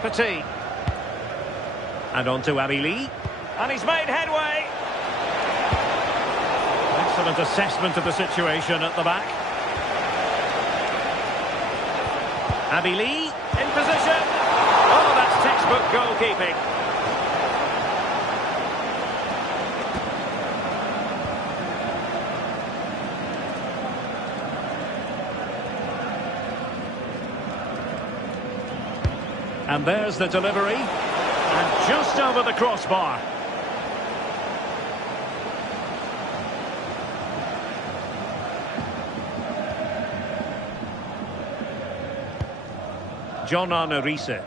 Petit. And on to Abbey Lee. And he's made headway. Excellent assessment of the situation at the back. Abbey Lee. In position. Oh, that's textbook goalkeeping. And there's the delivery. And just over the crossbar. John Arne-Riise.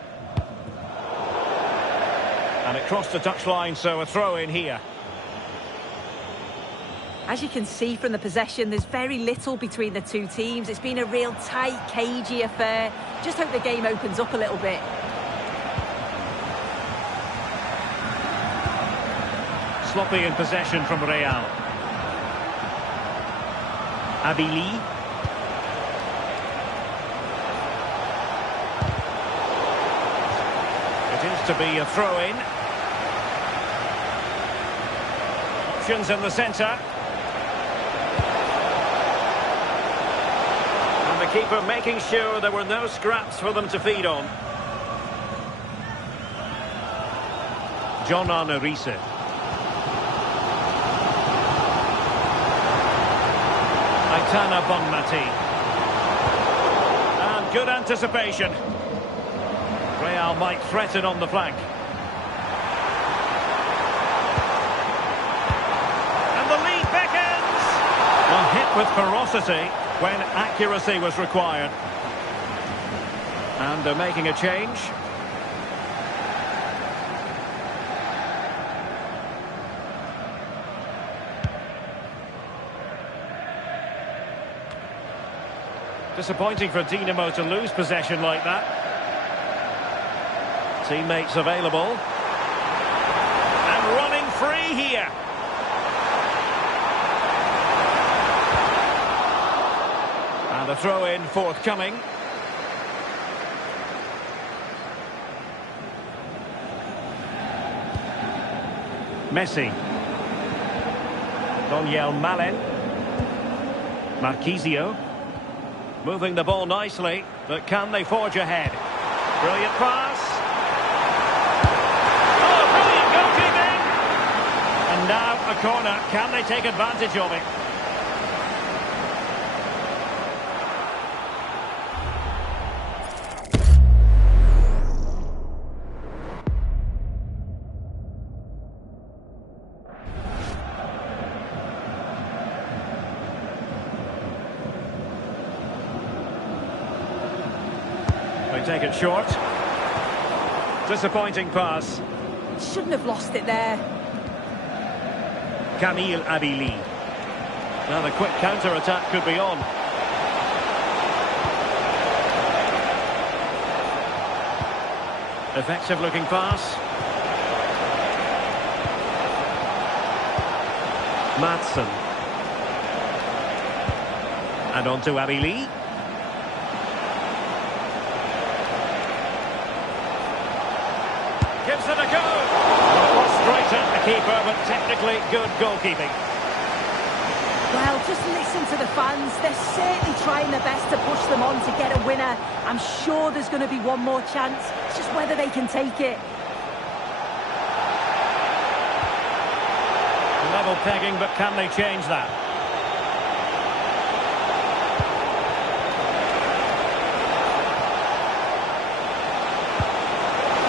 And it crossed the touchline, so a throw in here. As you can see from the possession, there's very little between the two teams. It's been a real tight, cagey affair. Just hope the game opens up a little bit. Sloppy in possession from Real. Abbey Lee. To be a throw-in. Options in the centre. And the keeper making sure there were no scraps for them to feed on. John Arne-Riise. Aitana Bonmati. And good anticipation. Real might threaten on the flank. And the lead beckons! Well, hit with ferocity when accuracy was required. And they're making a change. Disappointing for Dinamo to lose possession like that. Teammates available. And running free here. And a throw-in forthcoming. Messi. Daniel Malen. Marquisio. Moving the ball nicely, but can they forge ahead? Brilliant pass. And now a corner. Can they take advantage of it? They take it short. Disappointing pass. Shouldn't have lost it there. Kamil Abbey Lee. Now the quick counter-attack could be on. Effective looking pass. Madsen. And on to Abbey Lee. gives it a go. Well, it was straight at the keeper, but technically good goalkeeping. Well, just listen to the fans. They're certainly trying their best to push them on to get a winner. I'm sure there's going to be one more chance. It's just whether they can take it. Level pegging, but can they change that?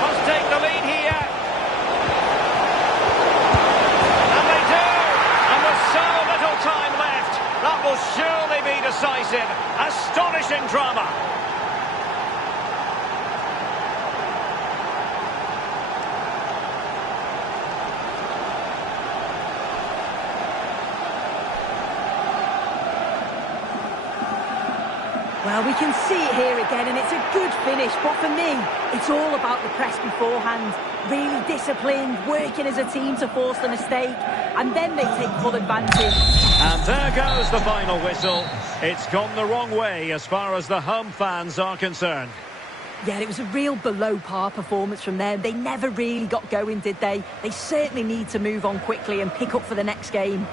Must take the lead here. And they do! And with so little time left, that will surely be decisive. Astonishing drama. Well, we can see it here again, and it's a good finish. But for me, it's all about the press beforehand. Really disciplined, working as a team to force the mistake, and then they take full advantage. And there goes the final whistle. It's gone the wrong way as far as the home fans are concerned. Yeah, it was a real below-par performance from them. They never really got going, did they? They certainly need to move on quickly and pick up for the next game.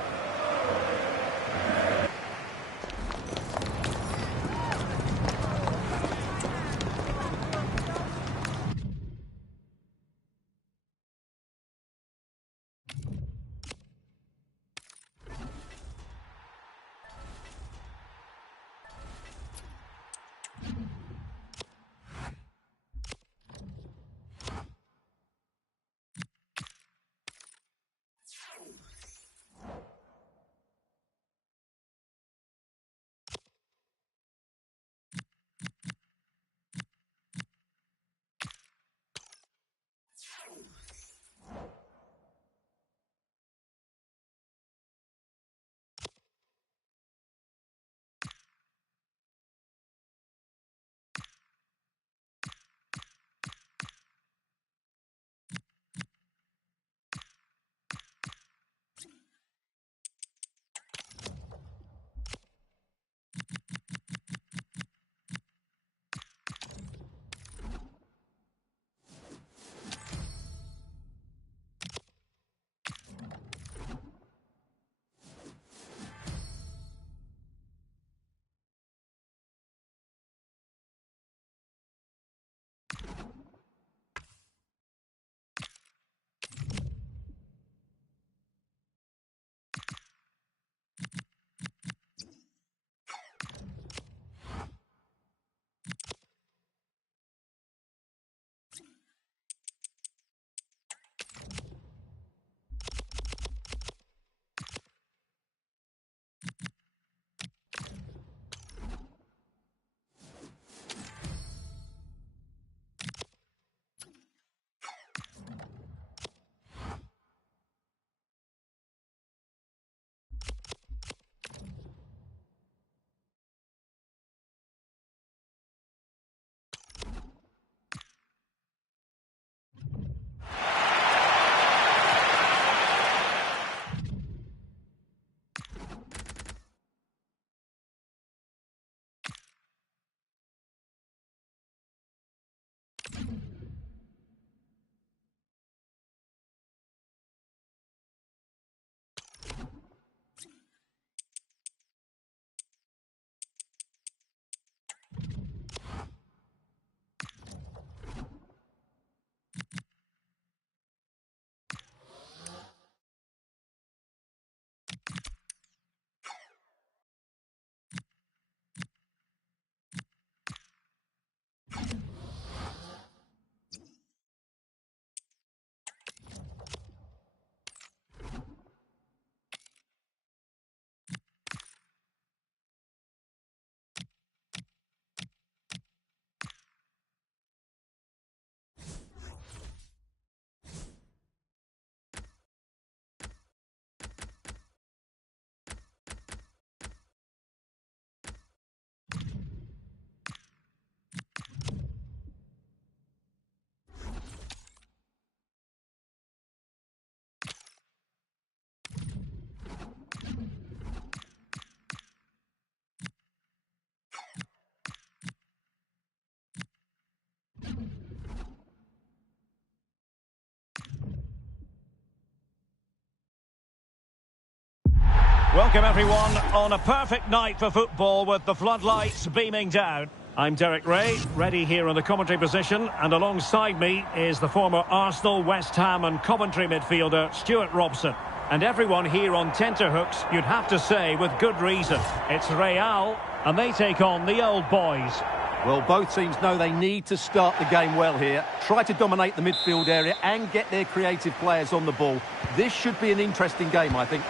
Welcome everyone on a perfect night for football with the floodlights beaming down. I'm Derek Ray, ready here in the commentary position, and alongside me is the former Arsenal, West Ham and Coventry midfielder Stuart Robson. And everyone here on tenterhooks, you'd have to say with good reason. It's Real, and they take on the old boys. Well, both teams know they need to start the game well here. Try to dominate the midfield area and get their creative players on the ball. This should be an interesting game, I think.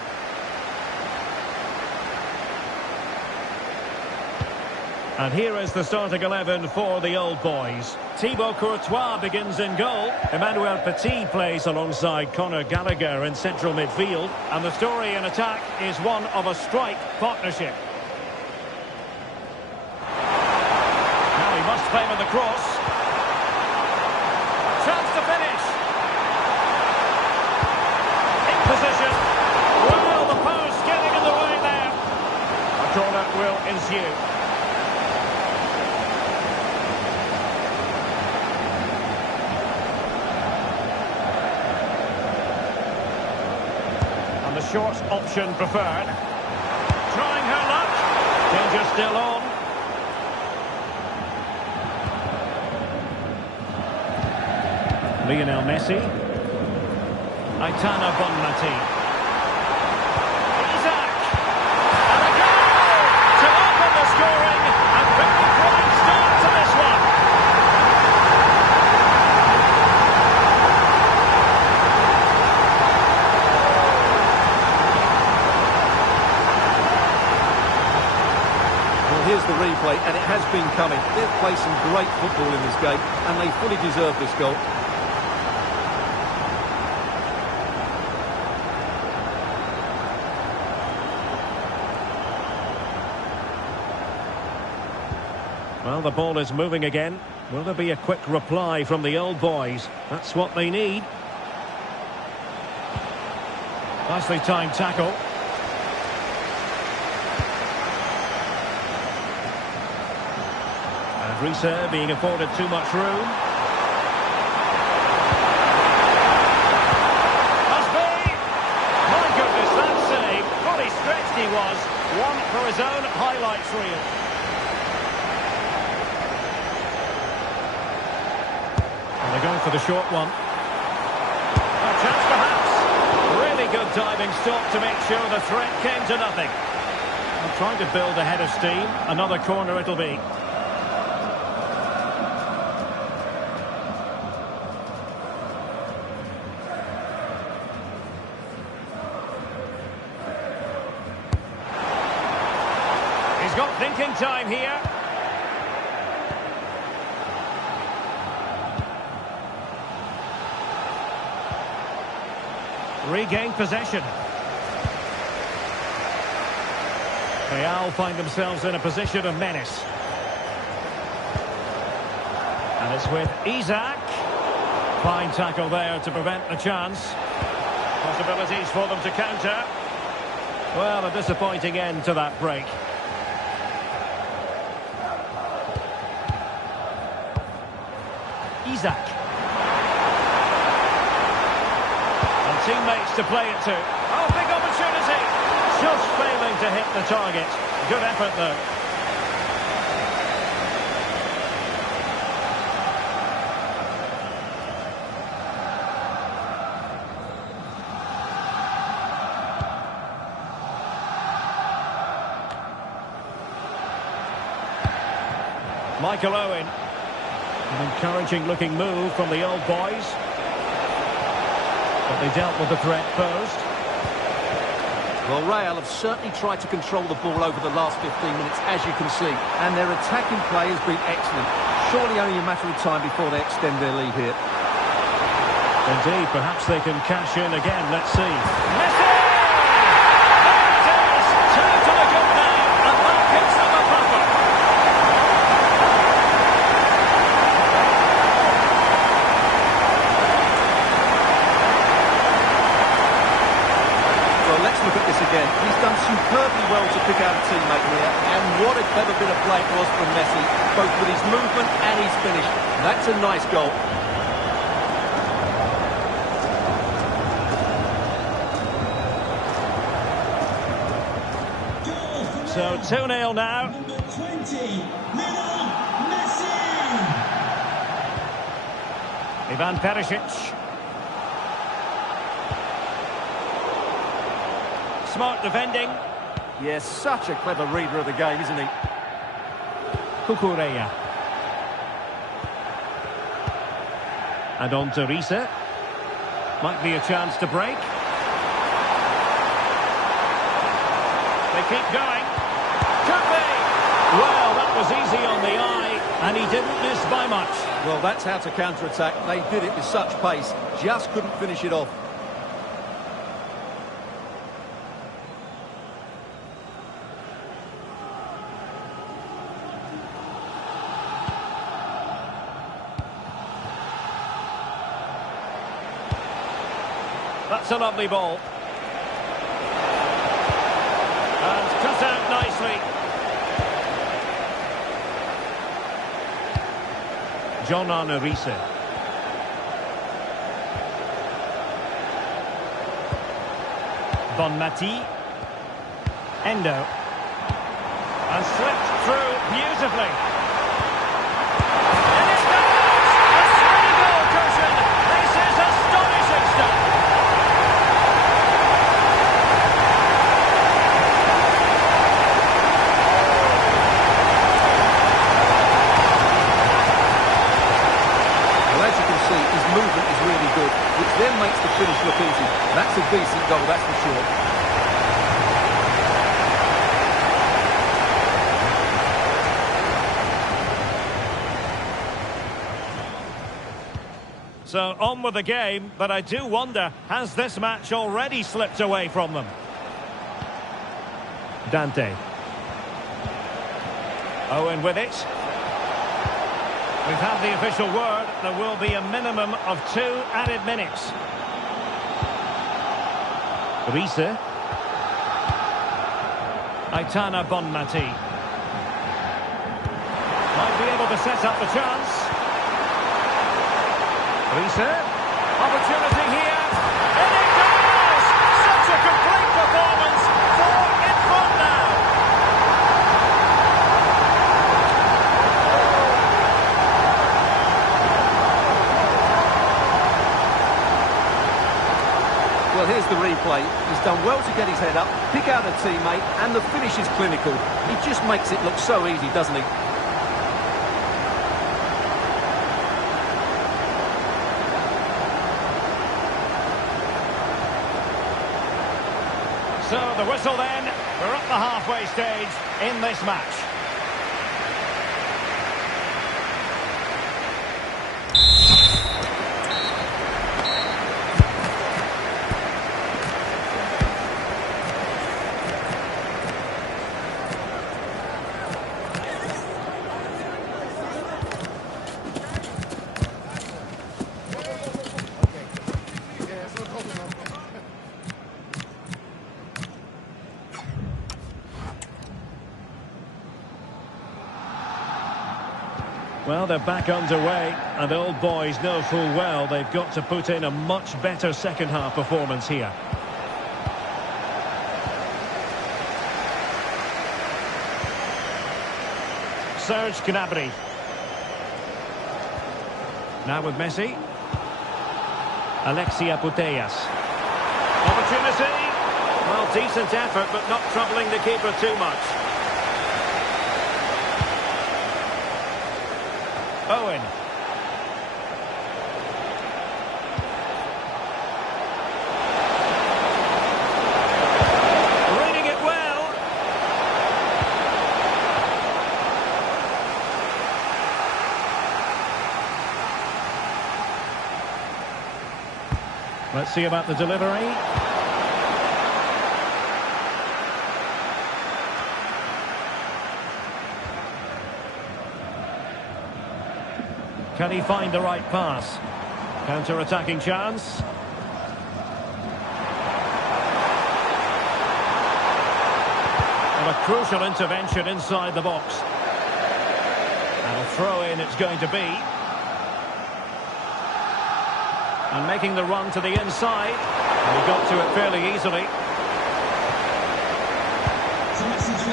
And here is the starting 11 for the old boys. Thibaut Courtois begins in goal. Emmanuel Petit plays alongside Conor Gallagher in central midfield. And the story in attack is one of a strike partnership. Now he must favor the cross. Chance to finish. In position. Well, the post getting in the way there. A corner will ensue. Short option preferred. Trying her luck. Danger still on. Lionel Messi. Aitana Bonmati. Isaac. And a goal to open the scoring. A very bright start to this one. Here's the replay, and it has been coming. They've played some great football in this game, and they fully deserve this goal. Well, the ball is moving again. Will there be a quick reply from the old boys? That's what they need. Nicely timed tackle. Risa being afforded too much room. Must be! My goodness, that save. Fully stretched he was. One for his own highlights reel. And they're going for the short one. A chance perhaps. Really good diving stop to make sure the threat came to nothing. I'm trying to build a head of steam. Another corner it'll be. He's got thinking time here. Regained possession. Real find themselves in a position of menace. And it's with Isaac. Fine tackle there to prevent the chance. Possibilities for them to counter. Well, a disappointing end to that break. Isaac. And teammates to play it to. Oh, big opportunity. Just failing to hit the target. Good effort, though. Michael Owen. An encouraging looking move from the old boys. But they dealt with the threat posed. Well, Real have certainly tried to control the ball over the last 15 minutes, as you can see. And their attacking play has been excellent. Surely only a matter of time before they extend their lead here. Indeed, perhaps they can cash in again. Let's see. Messi! There it is! Time to look up now. And that hits them a buffer. Let's look at this again. He's done superbly well to pick out a teammate here, and what a clever bit of play it was from Messi, both with his movement and his finish. That's a nice goal. So 2-0 now. Number 20, Lionel Messi. Ivan Perisic. Smart defending. Yes, such a clever reader of the game, isn't he? Cucurella. And on to Riese. Might be a chance to break. They keep going. Could be! Well, that was easy on the eye, and he didn't miss by much. Well, that's how to counter-attack. They did it with such pace, just couldn't finish it off. That's a lovely ball. And cut out nicely. John Arne Riise. Bonmati. Endo. And slipped through beautifully. And it goes! A three-goal cushion! This is astonishing stuff! Well, as you can see, his movement is really good, which then makes the finish look easy. That's a decent goal, that's for sure. So on with the game, but I do wonder, has this match already slipped away from them? Dante. Owen with it. We've had the official word, there will be a minimum of 2 added minutes. Riise. Aitana Bonmati. Might be able to set up the chance. Riise. Opportunity here. And it goes! Such a complete performance. 4 in front now. Well, here's the replay. He's done well to get his head up, pick out a teammate, and the finish is clinical. He just makes it look so easy, doesn't he? So the whistle then, we're at the halfway stage in this match. Well, they're back underway, and old boys know full well they've got to put in a much better second-half performance here. Serge Gnabry. Now with Messi. Alexia Putellas. Opportunity. Well, decent effort, but not troubling the keeper too much. Owen. Reading it well. Let's see about the delivery. Can he find the right pass? Counter-attacking chance. And a crucial intervention inside the box. And a throw-in it's going to be. And making the run to the inside. And he got to it fairly easily.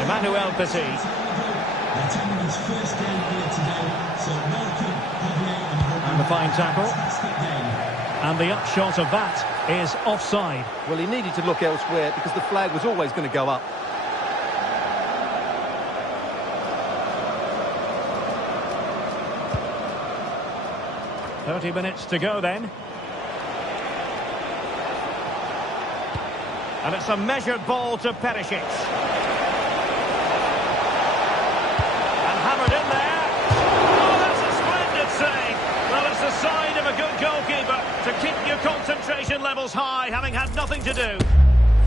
Emmanuel Petit. Attending his first game here today, so welcome, Javier, And the fine tackle. fantastic game. And the upshot of that is offside. Well, he needed to look elsewhere because the flag was always going to go up. .30 minutes to go then. And it's a measured ball to Perisic. And hammered in there. Oh, that's a splendid save. Well, it's a sign of a good goalkeeper to keep your concentration levels high, having had nothing to do.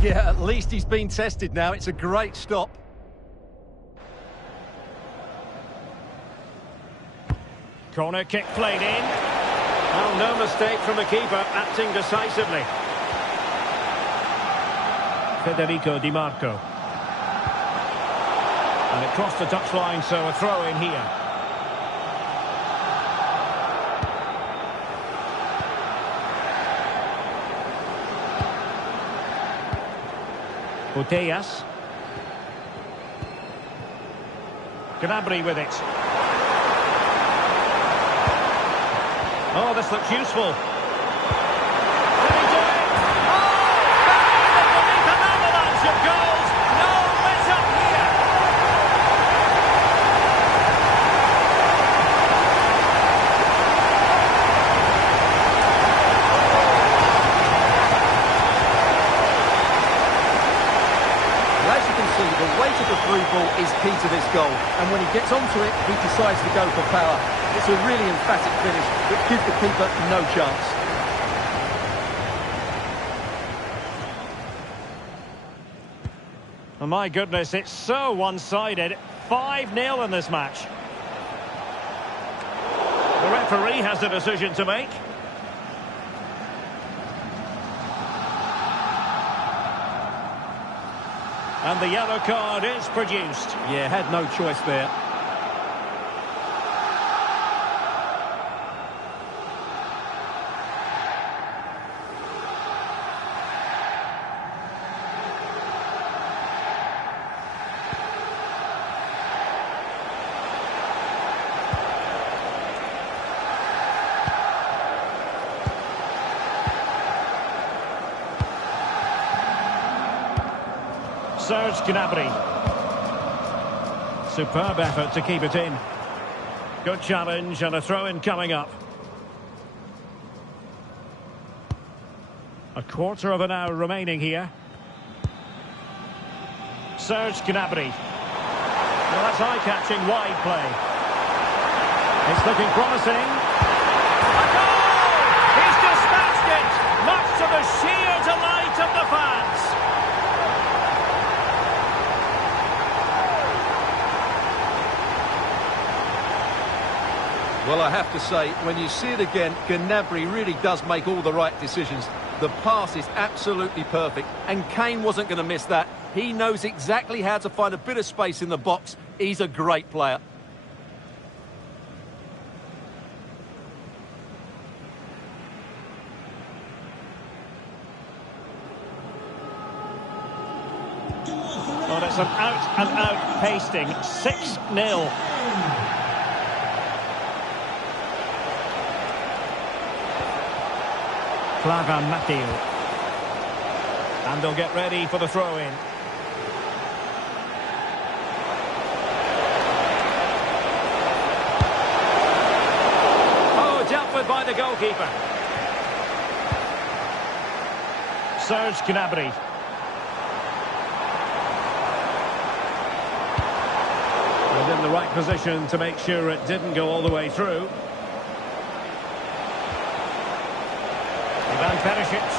Yeah, at least he's been tested now. It's a great stop. Corner kick played in. Well, no mistake from the keeper, acting decisively. Federico Di Marco. And it crossed the touchline, so a throw in here. Putellas. Gnabry with it. Oh, this looks useful. Did he do it? Oh! Buried beneath an avalanche of goals. No let up here. Well, as you can see, the weight of the through ball is key to this goal. And when he gets onto it, he decides to go for power. It's a really emphatic finish that gives the keeper no chance. Oh, my goodness, it's so one-sided. 5-0 in this match. The referee has a decision to make. And the yellow card is produced. Yeah, had no choice there. Serge Gnabry. Superb effort to keep it in. Good challenge and a throw-in coming up. A quarter of an hour remaining here. Serge Gnabry. Well, that's eye-catching wide play. It's looking promising. A goal! He's dispatched it, much to the sheer delight of the fans. Well, I have to say, when you see it again, Gnabry really does make all the right decisions. The pass is absolutely perfect, and Kane wasn't going to miss that. He knows exactly how to find a bit of space in the box. He's a great player. Well, it's an out-and-out pasting. 6-0. Clava Matteo. And they'll get ready for the throw-in. Oh, dealt with by the goalkeeper. Serge Gnabry. And in the right position to make sure it didn't go all the way through. Van Perisic.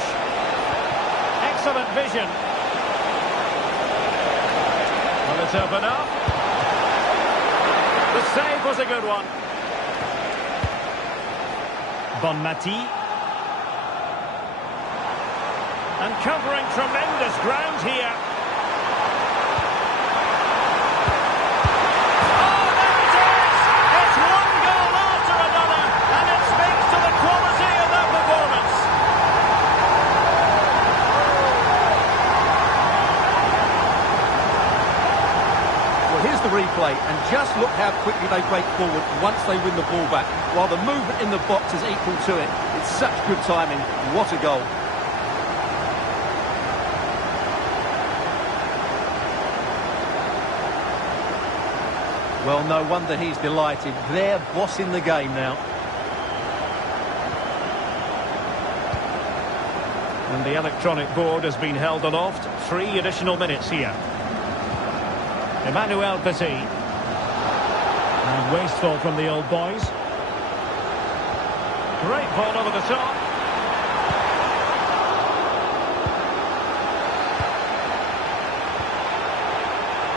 Excellent vision. Well, it's open up. The save was a good one. Bonmati. And covering tremendous ground here. Oh, there it is! It's one goal after another, and it speaks to the quality of their performance. the replay, and just look how quickly they break forward once they win the ball back, while the movement in the box is equal to it. It's such good timing. What a goal. Well, no wonder he's delighted. They're bossing the game now. And the electronic board has been held aloft. 3 additional minutes here. Emmanuel Petit. And wasteful from the old boys. Great ball over the top.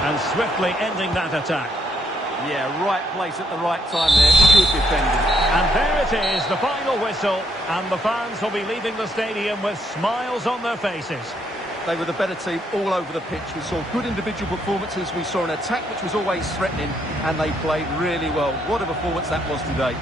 And swiftly ending that attack. Yeah, right place at the right time there. Good defending. And there it is, the final whistle. And the fans will be leaving the stadium with smiles on their faces. They were the better team all over the pitch. We saw good individual performances. We saw an attack which was always threatening, and they played really well. What a performance that was today.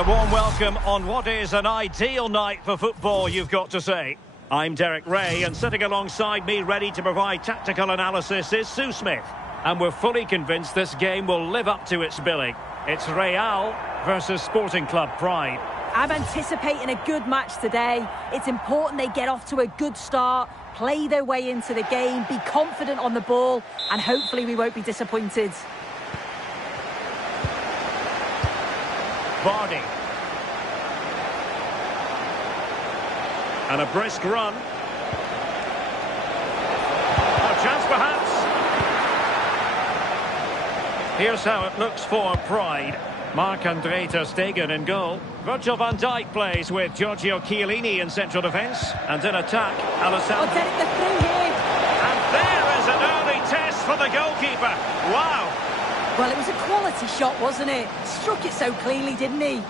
a warm welcome on what is an ideal night for football, you've got to say. I'm Derek Ray, and sitting alongside me ready to provide tactical analysis is Sue Smith. And we're fully convinced this game will live up to its billing. It's Real versus Sporting Club Pride. I'm anticipating a good match today. It's important they get off to a good start, play their way into the game, be confident on the ball, and hopefully we won't be disappointed. Vardy. And a brisk run. A chance perhaps. Here's how it looks for Pride. Marc-Andre ter Stegen in goal. Virgil van Dijk plays with Giorgio Chiellini in central defence. And in attack, Alessandro. Oh, Derek, they're through here. And there is an early test for the goalkeeper. Wow. Well, it was a quality shot, wasn't it? Struck it so cleanly, didn't he?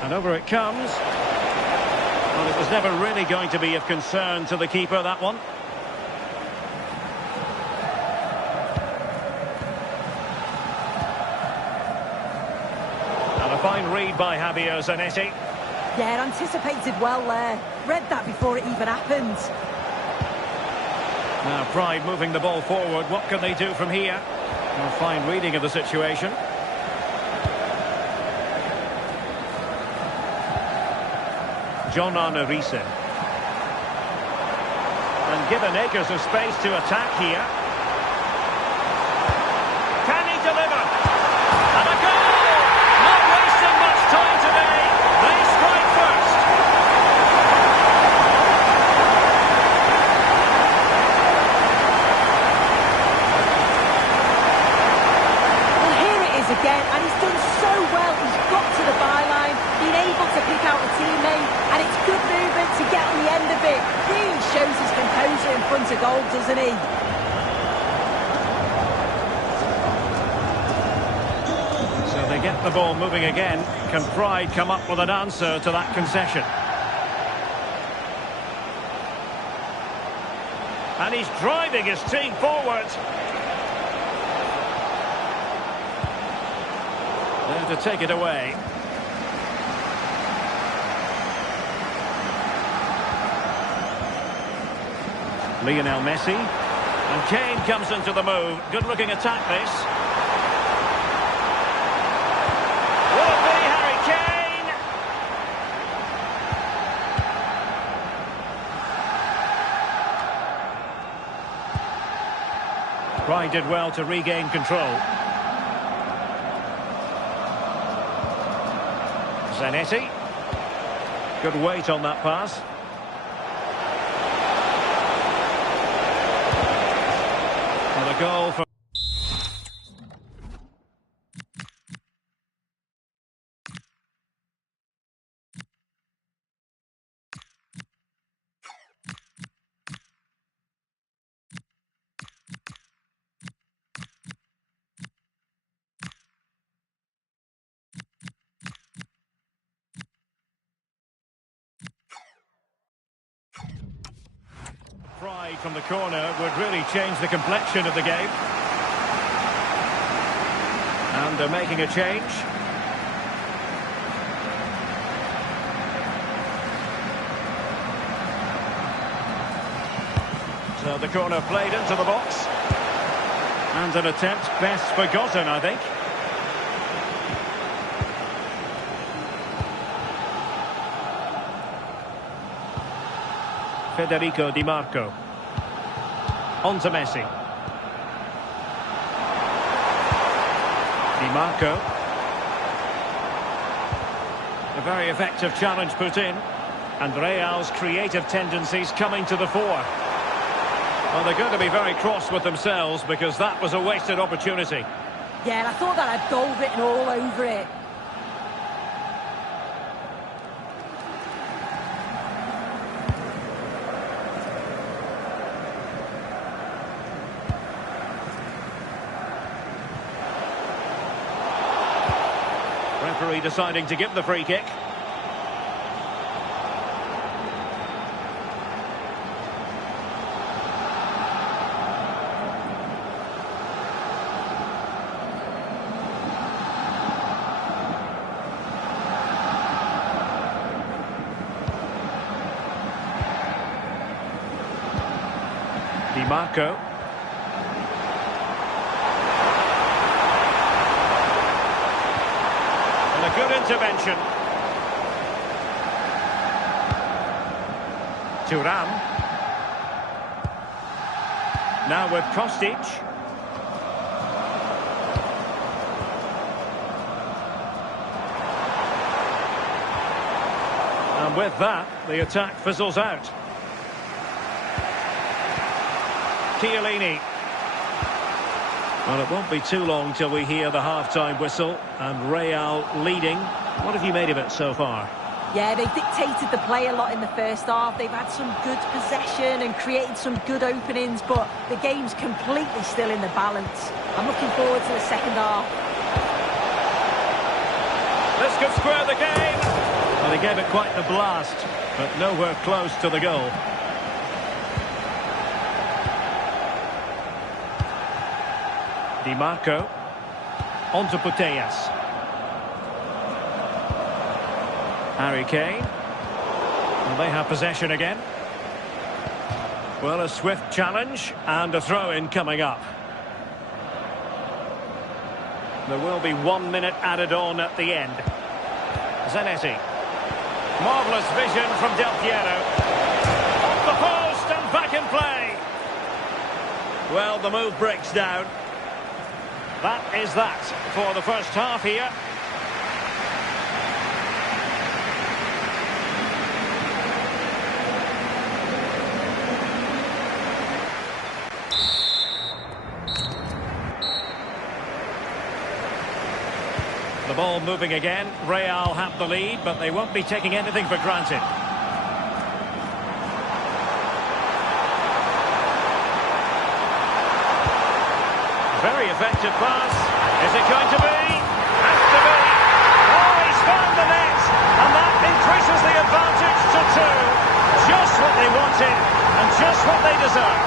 And over it comes. Well, it was never really going to be of concern to the keeper, that one. And a fine read by Javier Zanetti. Yeah, anticipated well there. Read that before it even happened. Now Pride moving the ball forward. What can they do from here? A fine reading of the situation. John Arne Riise. And given acres of space to attack here. Can he deliver? And a goal! Not wasting much time today. They strike first. Well, here it is again, and he's done so well. He's got to the byline, been able to pick out a teammate, and it's good movement to get on the end of it. Really shows his composure in front of goal, doesn't he? So they get the ball moving again. Can Pride come up with an answer to that concession? And he's driving his team forward. There to take it away. Lionel Messi. And Kane comes into the move. Good looking attack this. Will it be Harry Kane? Pride did well to regain control. Zanetti. Good weight on that pass. And a goal for... Pride from the corner would really change the complexion of the game. And they're making a change. So the corner played into the box. And an attempt best forgotten, I think. Federico Di Marco. On to Messi. Di Marco. A very effective challenge put in. And Real's creative tendencies coming to the fore. Well, they're going to be very cross with themselves because that was a wasted opportunity. Yeah, and I thought that had goal written all over it. Referee deciding to give the free kick. Marco. And a good intervention. Thuram. Now with Kostic. And with that, the attack fizzles out. Chiellini. Well, it won't be too long till we hear the half-time whistle, and Real leading. What have you made of it so far? Yeah, they dictated the play a lot in the first half. They've had some good possession and created some good openings, but the game's completely still in the balance. I'm looking forward to the second half. This could square the game. Well, they gave it quite the blast, but nowhere close to the goal. Di Marco. On to Putellas. Harry Kane. Well, they have possession again. Well, a swift challenge and a throw-in coming up. There will be 1 minute added on at the end. Zanetti. Marvellous vision from Del Piero. Off the post and back in play. Well, the move breaks down. That is that for the first half here. The ball moving again. Real have the lead, but they won't be taking anything for granted. Very effective pass. Is it going to be? Has to be. Oh, he's found the net. And that increases the advantage to 2. Just what they wanted and just what they deserve.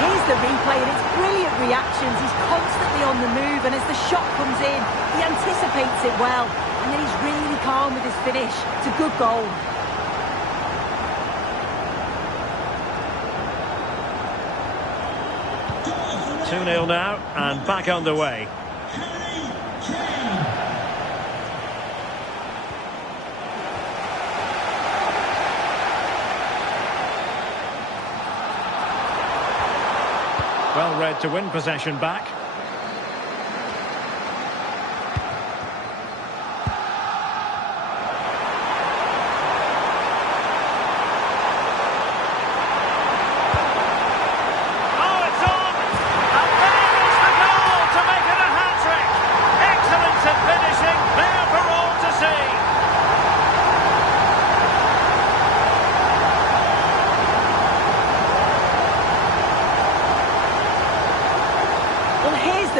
Here's the replay, and it's brilliant reactions. He's constantly on the move, and as the shot comes in, he anticipates it well. And then he's really calm with his finish. It's a good goal. Two 2-0 now, and back underway. Well read to win possession back.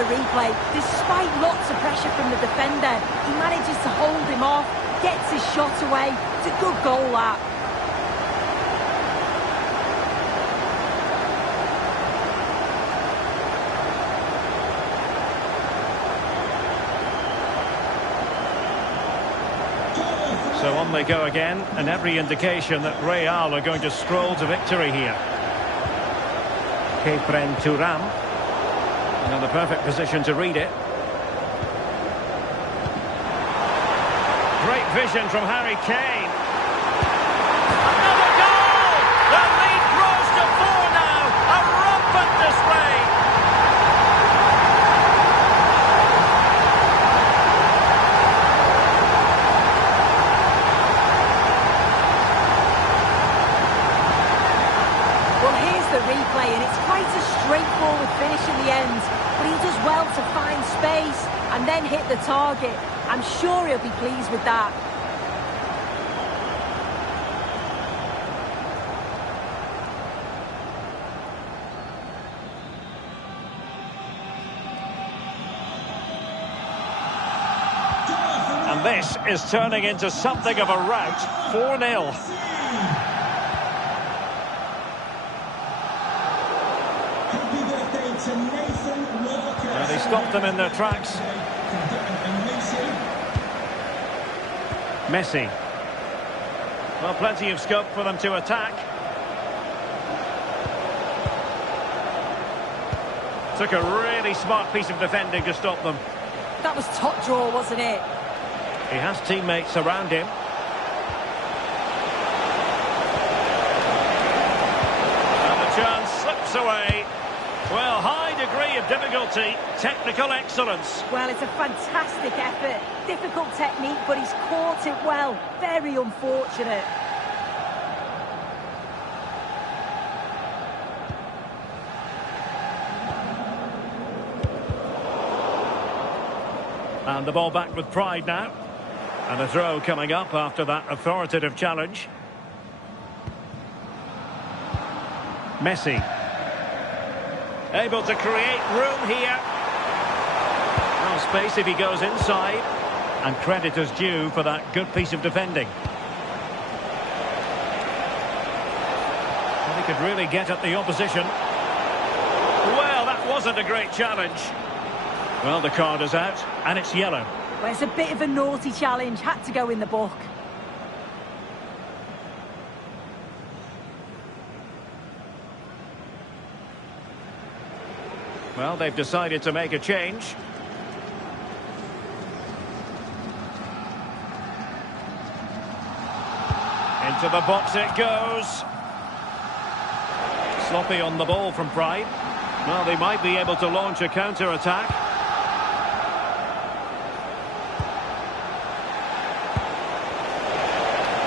Replay. Despite lots of pressure from the defender, he manages to hold him off, gets his shot away. It's a good goal, that. So on they go again, and every indication that Real are going to stroll to victory here. Kepren Thuram. In the perfect position to read it. Great vision from Harry Kane. Another goal! The lead grows to 4 now. A rampant display. Well, here's the replay, and it's quite a straightforward finish in the end. But he does well to find space and then hit the target. I'm sure he'll be pleased with that. And this is turning into something of a rout. 4-0. They stopped them in their tracks. Messi. Well, plenty of scope for them to attack. Took a really smart piece of defending to stop them. That was top draw, wasn't it? He has teammates around him. And the chance slips away. Well, high degree of difficulty, technical excellence. Well, it's a fantastic effort. Difficult technique, but he's caught it well. Very unfortunate. And the ball back with pride now. And a throw coming up after that authoritative challenge. Messi. Able to create room here. No space if he goes inside. And credit is due for that good piece of defending. Well, he could really get at the opposition. Well, that wasn't a great challenge. Well, the card is out, and it's yellow. Well, it's a bit of a naughty challenge. Had to go in the book. Well, they've decided to make a change. Into the box it goes. Sloppy on the ball from Pride. Well, they might be able to launch a counter-attack.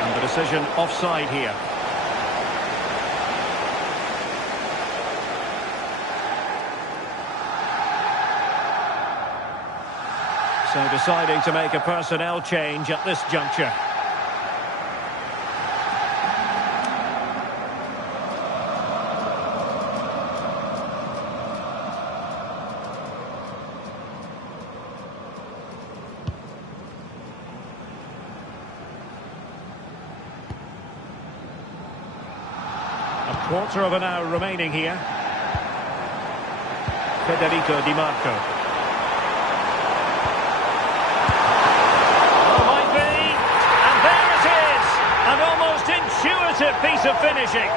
And the decision offside here. So deciding to make a personnel change at this juncture. A quarter of an hour remaining here. Federico Di Marco. An almost intuitive piece of finishing.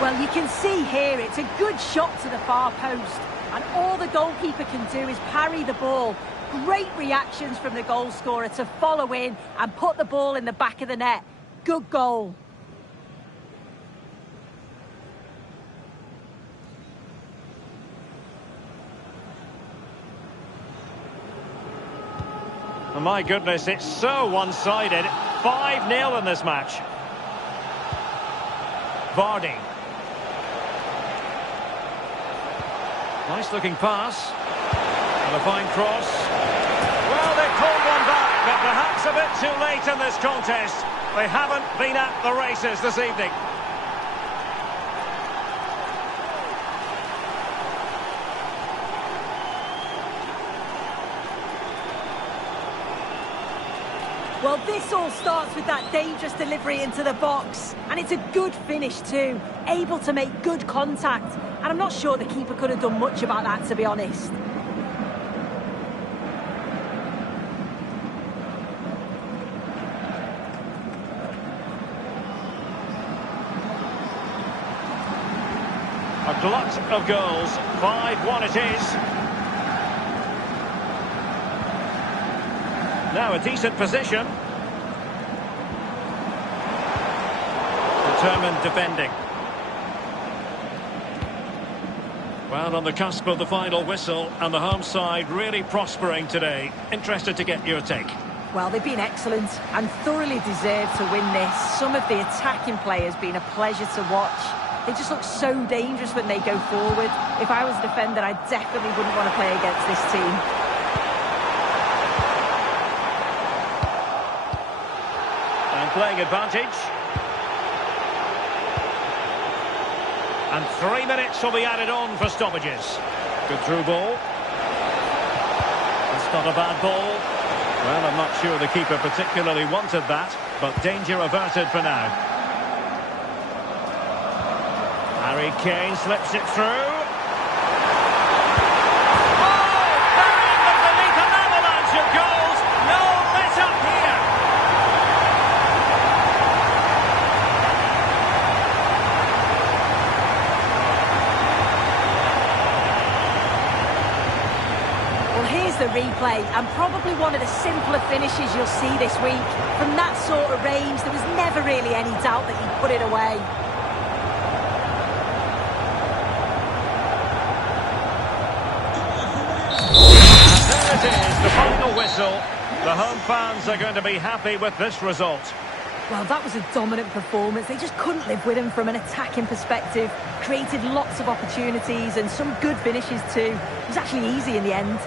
Well, you can see here it's a good shot to the far post. And all the goalkeeper can do is parry the ball. Great reactions from the goal scorer to follow in and put the ball in the back of the net. Good goal. Oh, my goodness, it's so one-sided. 5-0 in this match. Vardy. Nice-looking pass. And a fine cross. Well, they pulled one back, but perhaps a bit too late in this contest. They haven't been at the races this evening. Well, this all starts with that dangerous delivery into the box. And it's a good finish too. Able to make good contact. And I'm not sure the keeper could have done much about that, to be honest. A glut of goals. 5-1 it is. Now a decent position. Determined defending. Well, on the cusp of the final whistle, and the home side really prospering today. Interested to get your take. Well, they've been excellent and thoroughly deserved to win this. Some of the attacking play has been a pleasure to watch. They just look so dangerous when they go forward. If I was a defender, I definitely wouldn't want to play against this team. And playing advantage. And 3 minutes will be added on for stoppages. Good through ball. That's not a bad ball. Well, I'm not sure the keeper particularly wanted that, but danger averted for now. Harry Kane slips it through. Oh, replay, and probably one of the simpler finishes you'll see this week. From that sort of range, there was never really any doubt that he'd put it away. There it is, the final whistle. The home fans are going to be happy with this result. Well, that was a dominant performance. They just couldn't live with him from an attacking perspective. Created lots of opportunities and some good finishes too. It was actually easy in the end.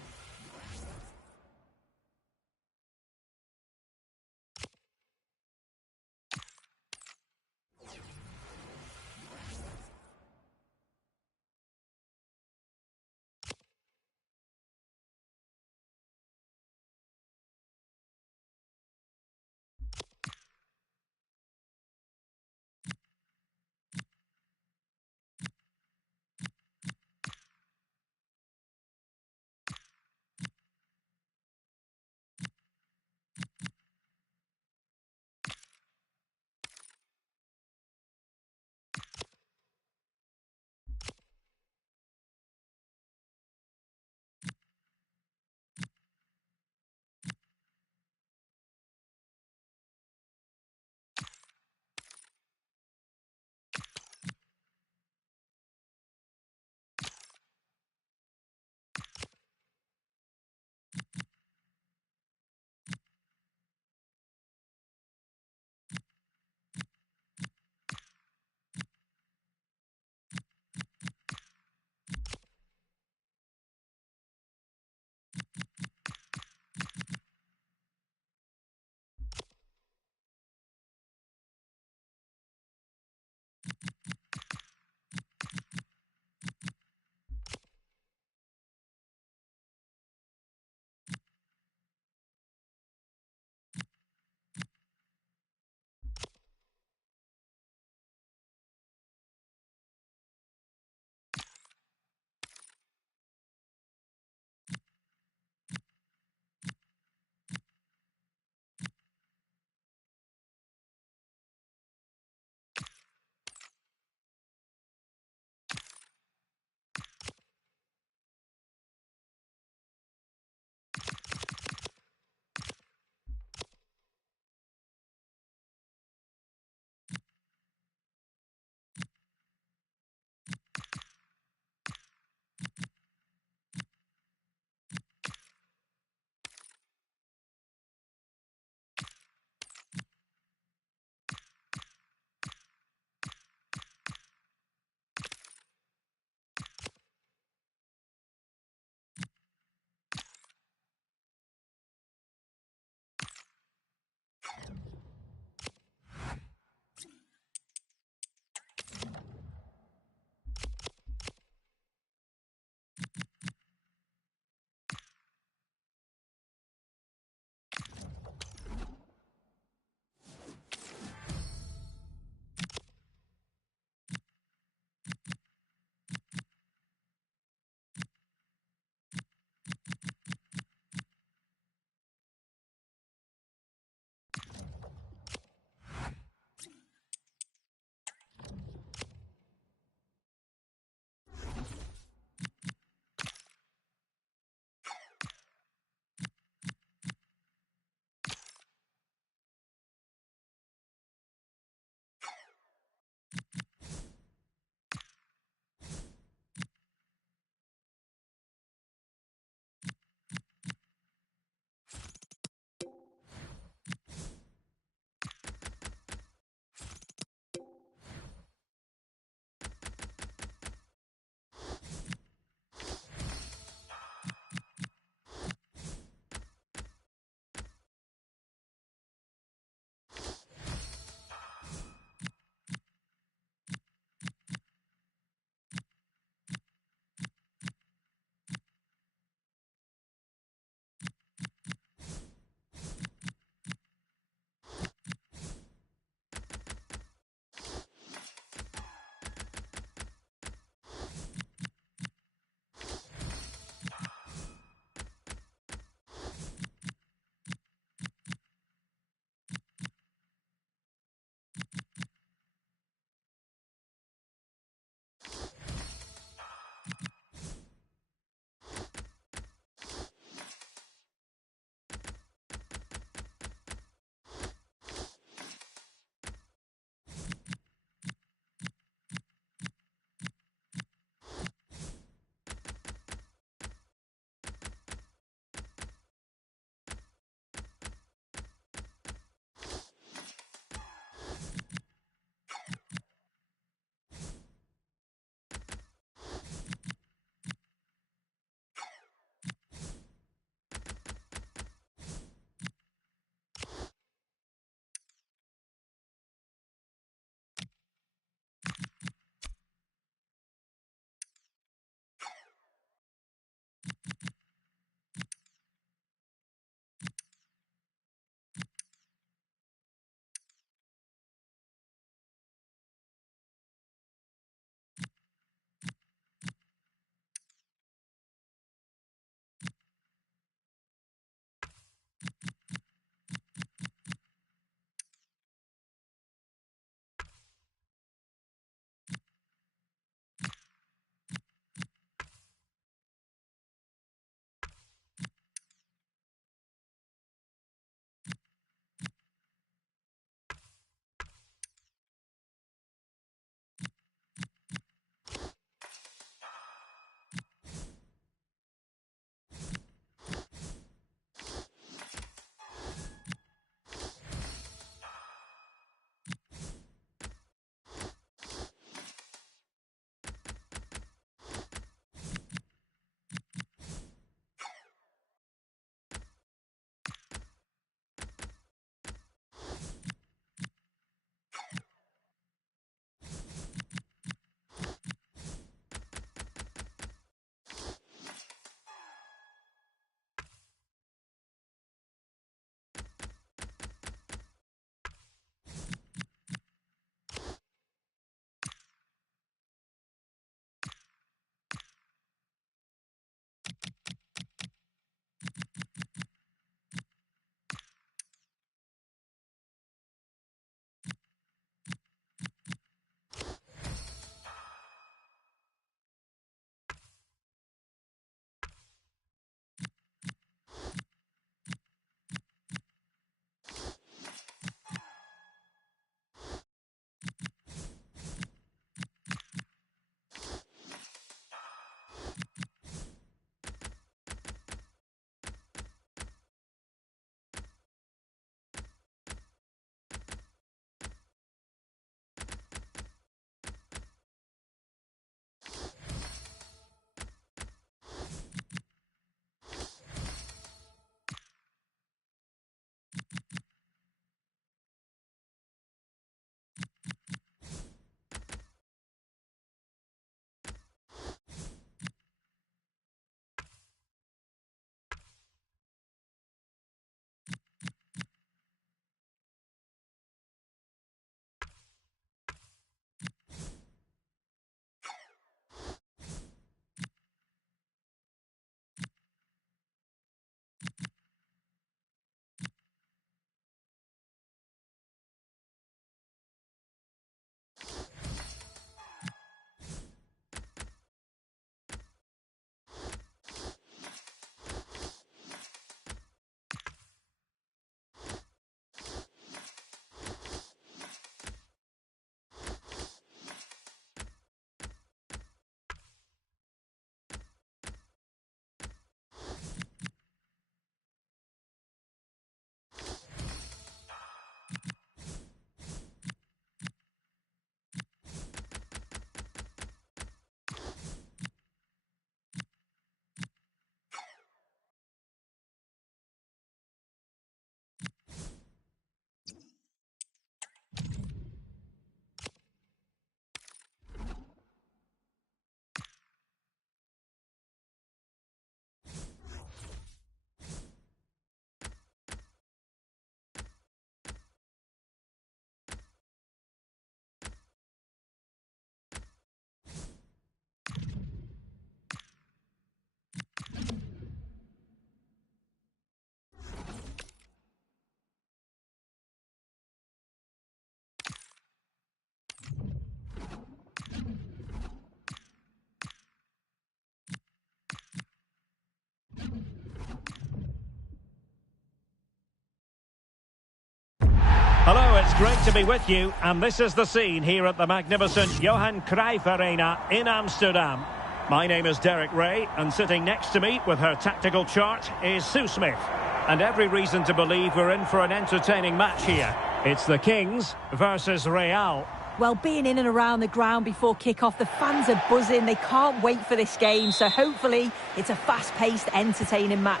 it's great to be with you, and this is the scene here at the magnificent Johan Cruyff Arena in Amsterdam. My name is Derek Ray, and sitting next to me with her tactical chart is Sue Smith. And every reason to believe we're in for an entertaining match here. It's the Kings versus Real. Well, being in and around the ground before kick-off, the fans are buzzing. They can't wait for this game, so hopefully it's a fast-paced, entertaining match.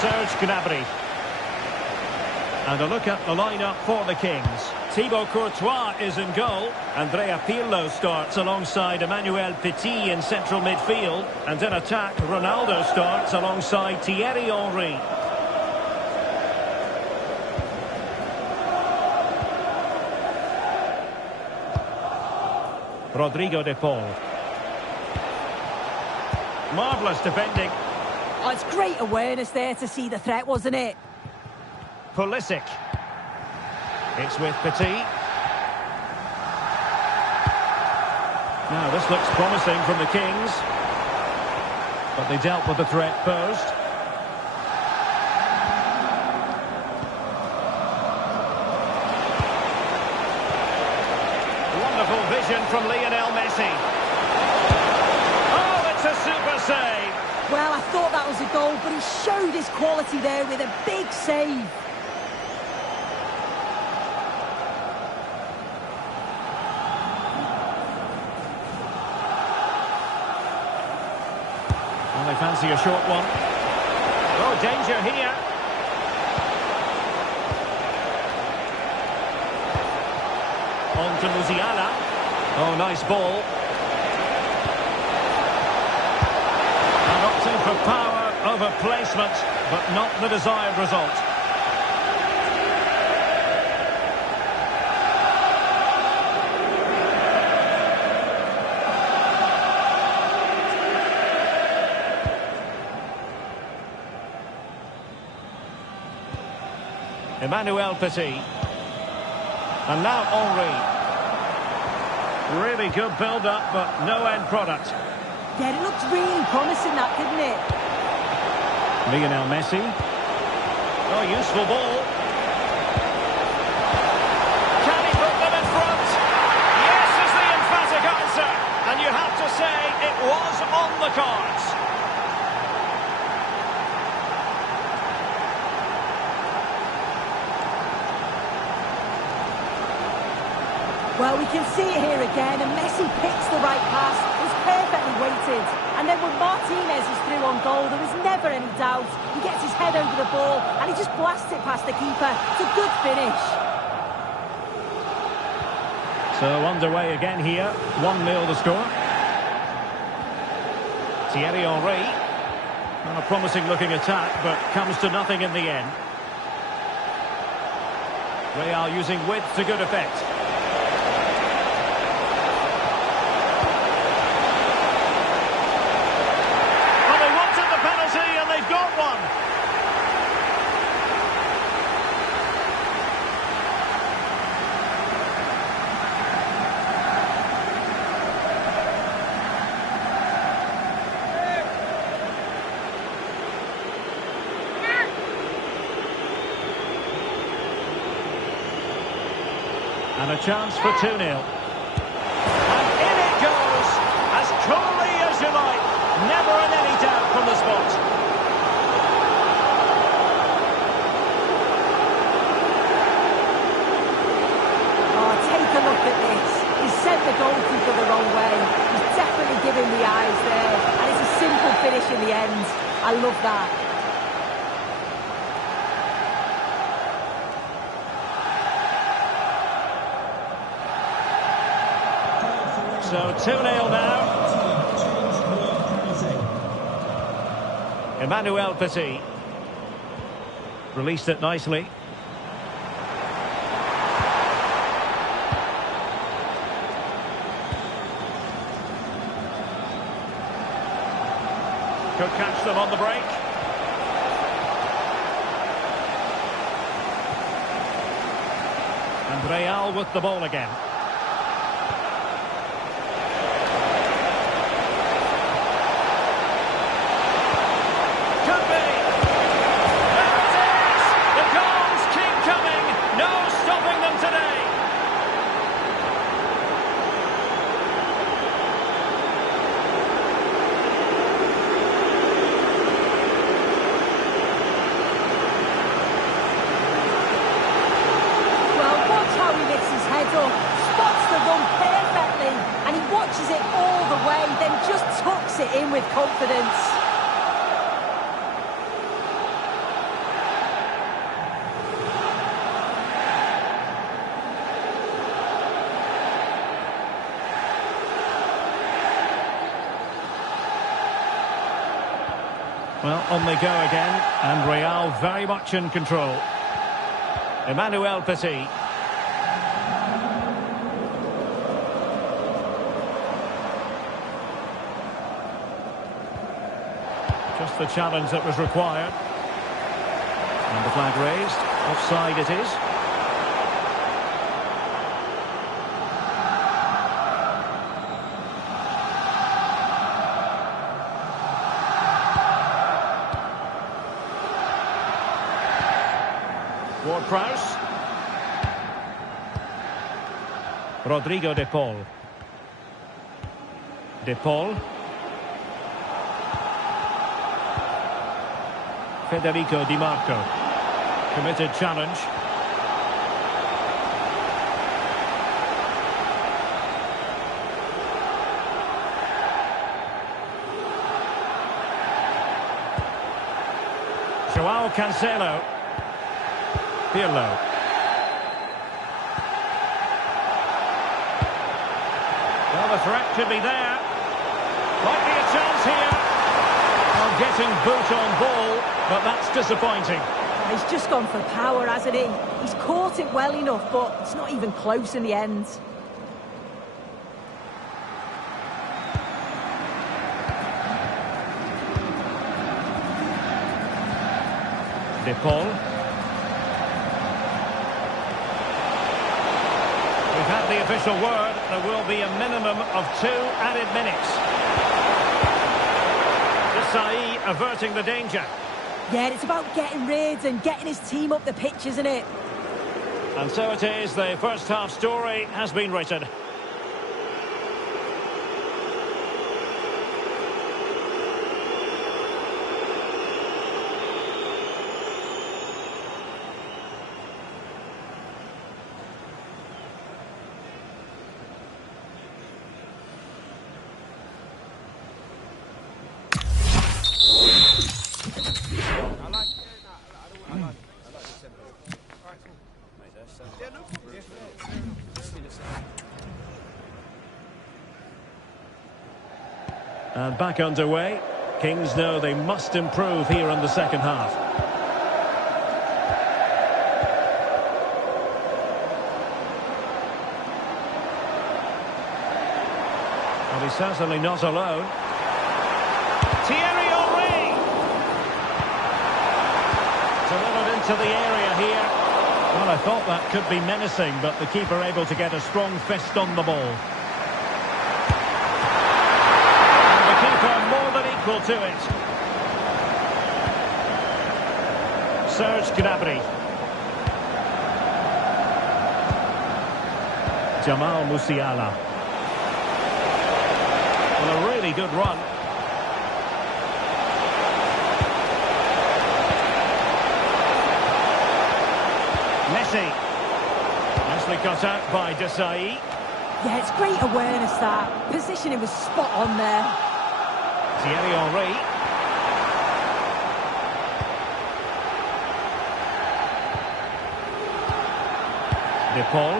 Serge Gnabry. And a look at the lineup for the Kings. Thibaut Courtois is in goal. Andrea Pirlo starts alongside Emmanuel Petit in central midfield. And in attack, Ronaldo starts alongside Thierry Henry. Rodrigo de Paul. Marvellous defending. Oh, it's great awareness there to see the threat, wasn't it? Pulisic. It's with Petit. Now this looks promising from the Kings, but they dealt with the threat posed. Wonderful vision from Lionel Messi. Oh, it's a super save. Well, I thought that was a goal, but he showed his quality there with a big save. Well, they fancy a short one. Oh, danger here. On to Musiala. Oh, nice ball. And opting for power over placement, but not the desired result. Emmanuel Petit. And now Henry. Really good build-up, but no end product. Yeah, it looked really promising, that, didn't it? Lionel Messi. Oh, useful ball. Can he put them in front? Yes is the emphatic answer. And you have to say it was on the cards. Well, we can see it here again, and Messi picks the right pass. It's perfectly weighted. And then when Martinez is through on goal, there was never any doubt. He gets his head over the ball, and he just blasts it past the keeper. It's a good finish. So underway again here. 1-0 the score. Thierry Henry. A promising looking attack, but comes to nothing in the end. Real using width to good effect. Got one. And a chance for 2-0. And in it goes, as coolly as you like. Never in any doubt from the spot. Sent the goalkeeper the wrong way. He's definitely giving the eyes there, and it's a simple finish in the end. I love that. So 2-0 now. Emmanuel Petit released it nicely. Could catch them on the break. And Real with the ball again. Could be. There it is! The goal's key. it in with confidence. Well, on they go again, and Real very much in control. Emmanuel Petit. Just the challenge that was required. And the flag raised. Offside it is. Ward-Prowse. Rodrigo de Paul. De Paul. Federico Di Marco. Committed challenge. Joao Cancelo. Pirlo. Well, the threat could be there. Might be a chance here. Well, getting boot on ball, but that's disappointing. He's just gone for power, hasn't he? He's caught it well enough, but it's not even close in the end. De Paul. We've had the official word. There will be a minimum of 2 added minutes. Desai averting the danger. Yeah, it's about getting rid and getting his team up the pitch, isn't it? And so it is. The first half story has been written. And back underway. Kings know they must improve here in the second half. Well, he's certainly not alone. Thierry Henry! Delivered into the area here. Well, I thought that could be menacing, but the keeper able to get a strong fist on the ball. More than equal to it. Serge Gnabry. Jamal Musiala. Well, a really good run. Messi. Nicely cut out by Desai. Yeah, it's great awareness, that. Positioning was spot on there. Thierry Henry. De Paul.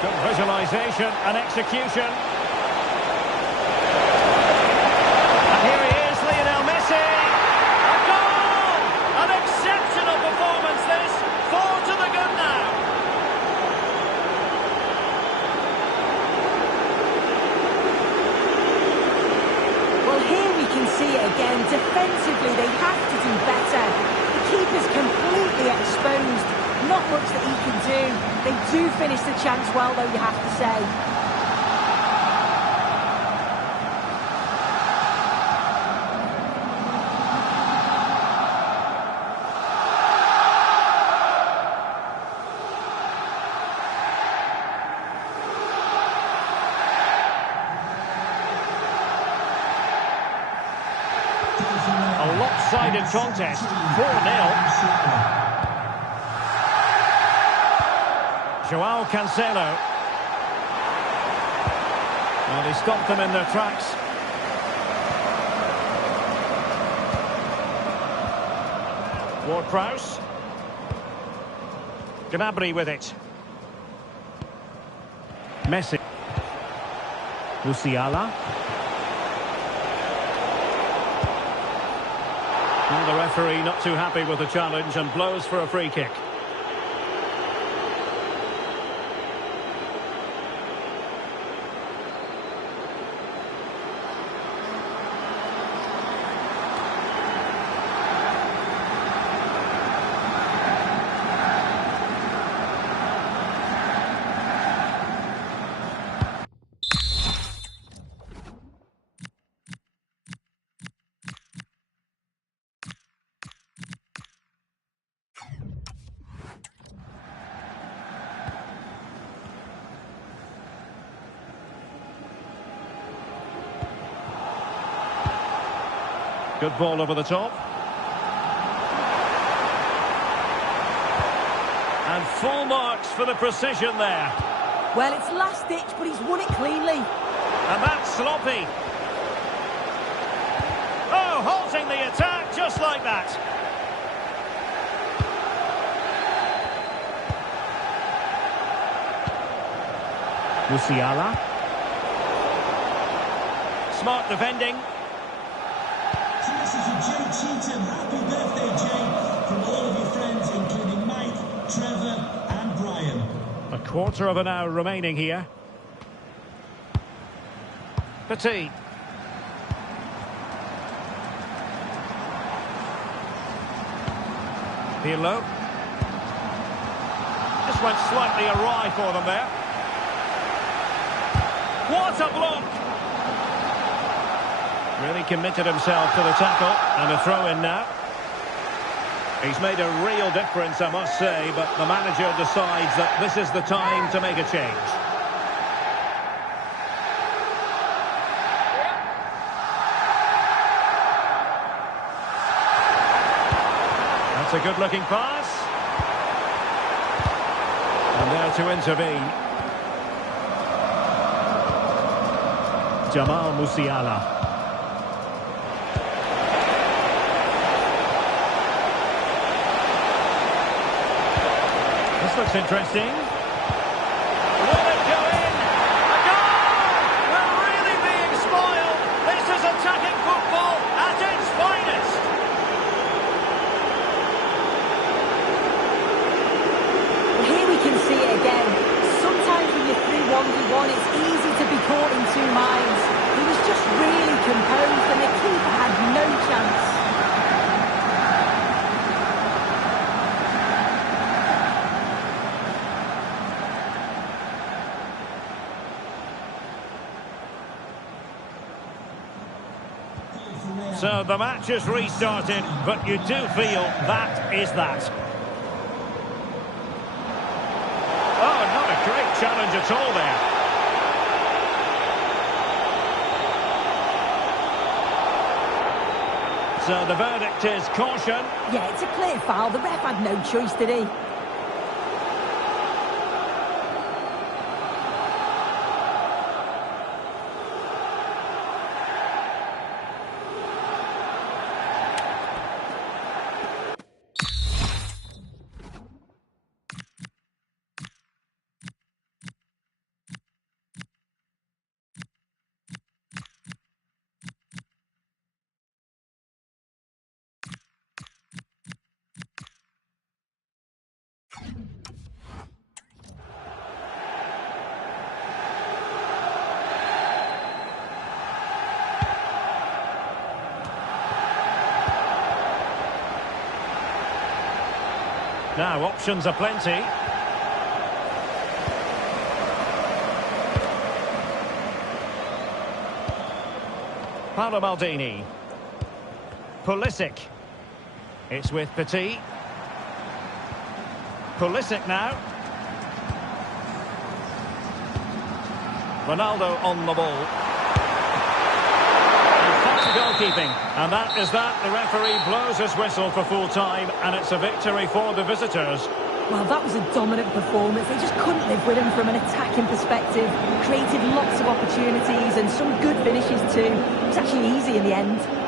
Good visualisation and execution. And here he is, Lionel Messi. A goal! An exceptional performance this. 4 to the good now. See it again. Defensively, they have to do better. The keeper's completely exposed. Not much that he can do. They do finish the chance well, though, you have to say. A lopsided contest, 4-0. Joao Cancelo. Well, he stopped them in their tracks. Ward-Prowse. Gnabry with it. Messi. Musiala. And the referee not too happy with the challenge and blows for a free kick. Good ball over the top. And full marks for the precision there. Well, it's last ditch, but he's won it cleanly. And that's sloppy. Oh, halting the attack just like that. Musiala. Smart defending. So this is a Jay Cheatham. Happy birthday, Jay, from all of your friends, including Mike, Trevor and Brian. A quarter of an hour remaining here. Petit. Pirlo. Just went slightly awry for them there. What a block! Really committed himself to the tackle, and a throw-in now. He's made a real difference, I must say, but the manager decides that this is the time to make a change. That's a good-looking pass. And there to intervene. Jamal Musiala. This looks interesting. Will it go in? A goal! We're really being spoiled. This is attacking football at its finest. Well, here we can see it again. Sometimes when you're through 1v1, it's easy to be caught in two minds. He was just really composed and the keeper had no chance. So the match has restarted, but you do feel that is that. Oh, not a great challenge at all there. So the verdict is caution. Yeah, it's a clear foul. The ref had no choice, did he? Now, options are plenty. Paolo Maldini. Pulisic. It's with Petit. Pulisic now. Ronaldo on the ball. Goalkeeping, and that is that. The referee blows his whistle for full time, and it's a victory for the visitors. Well, that was a dominant performance. They just couldn't live with him from an attacking perspective. Created lots of opportunities and some good finishes too. It was actually easy in the end.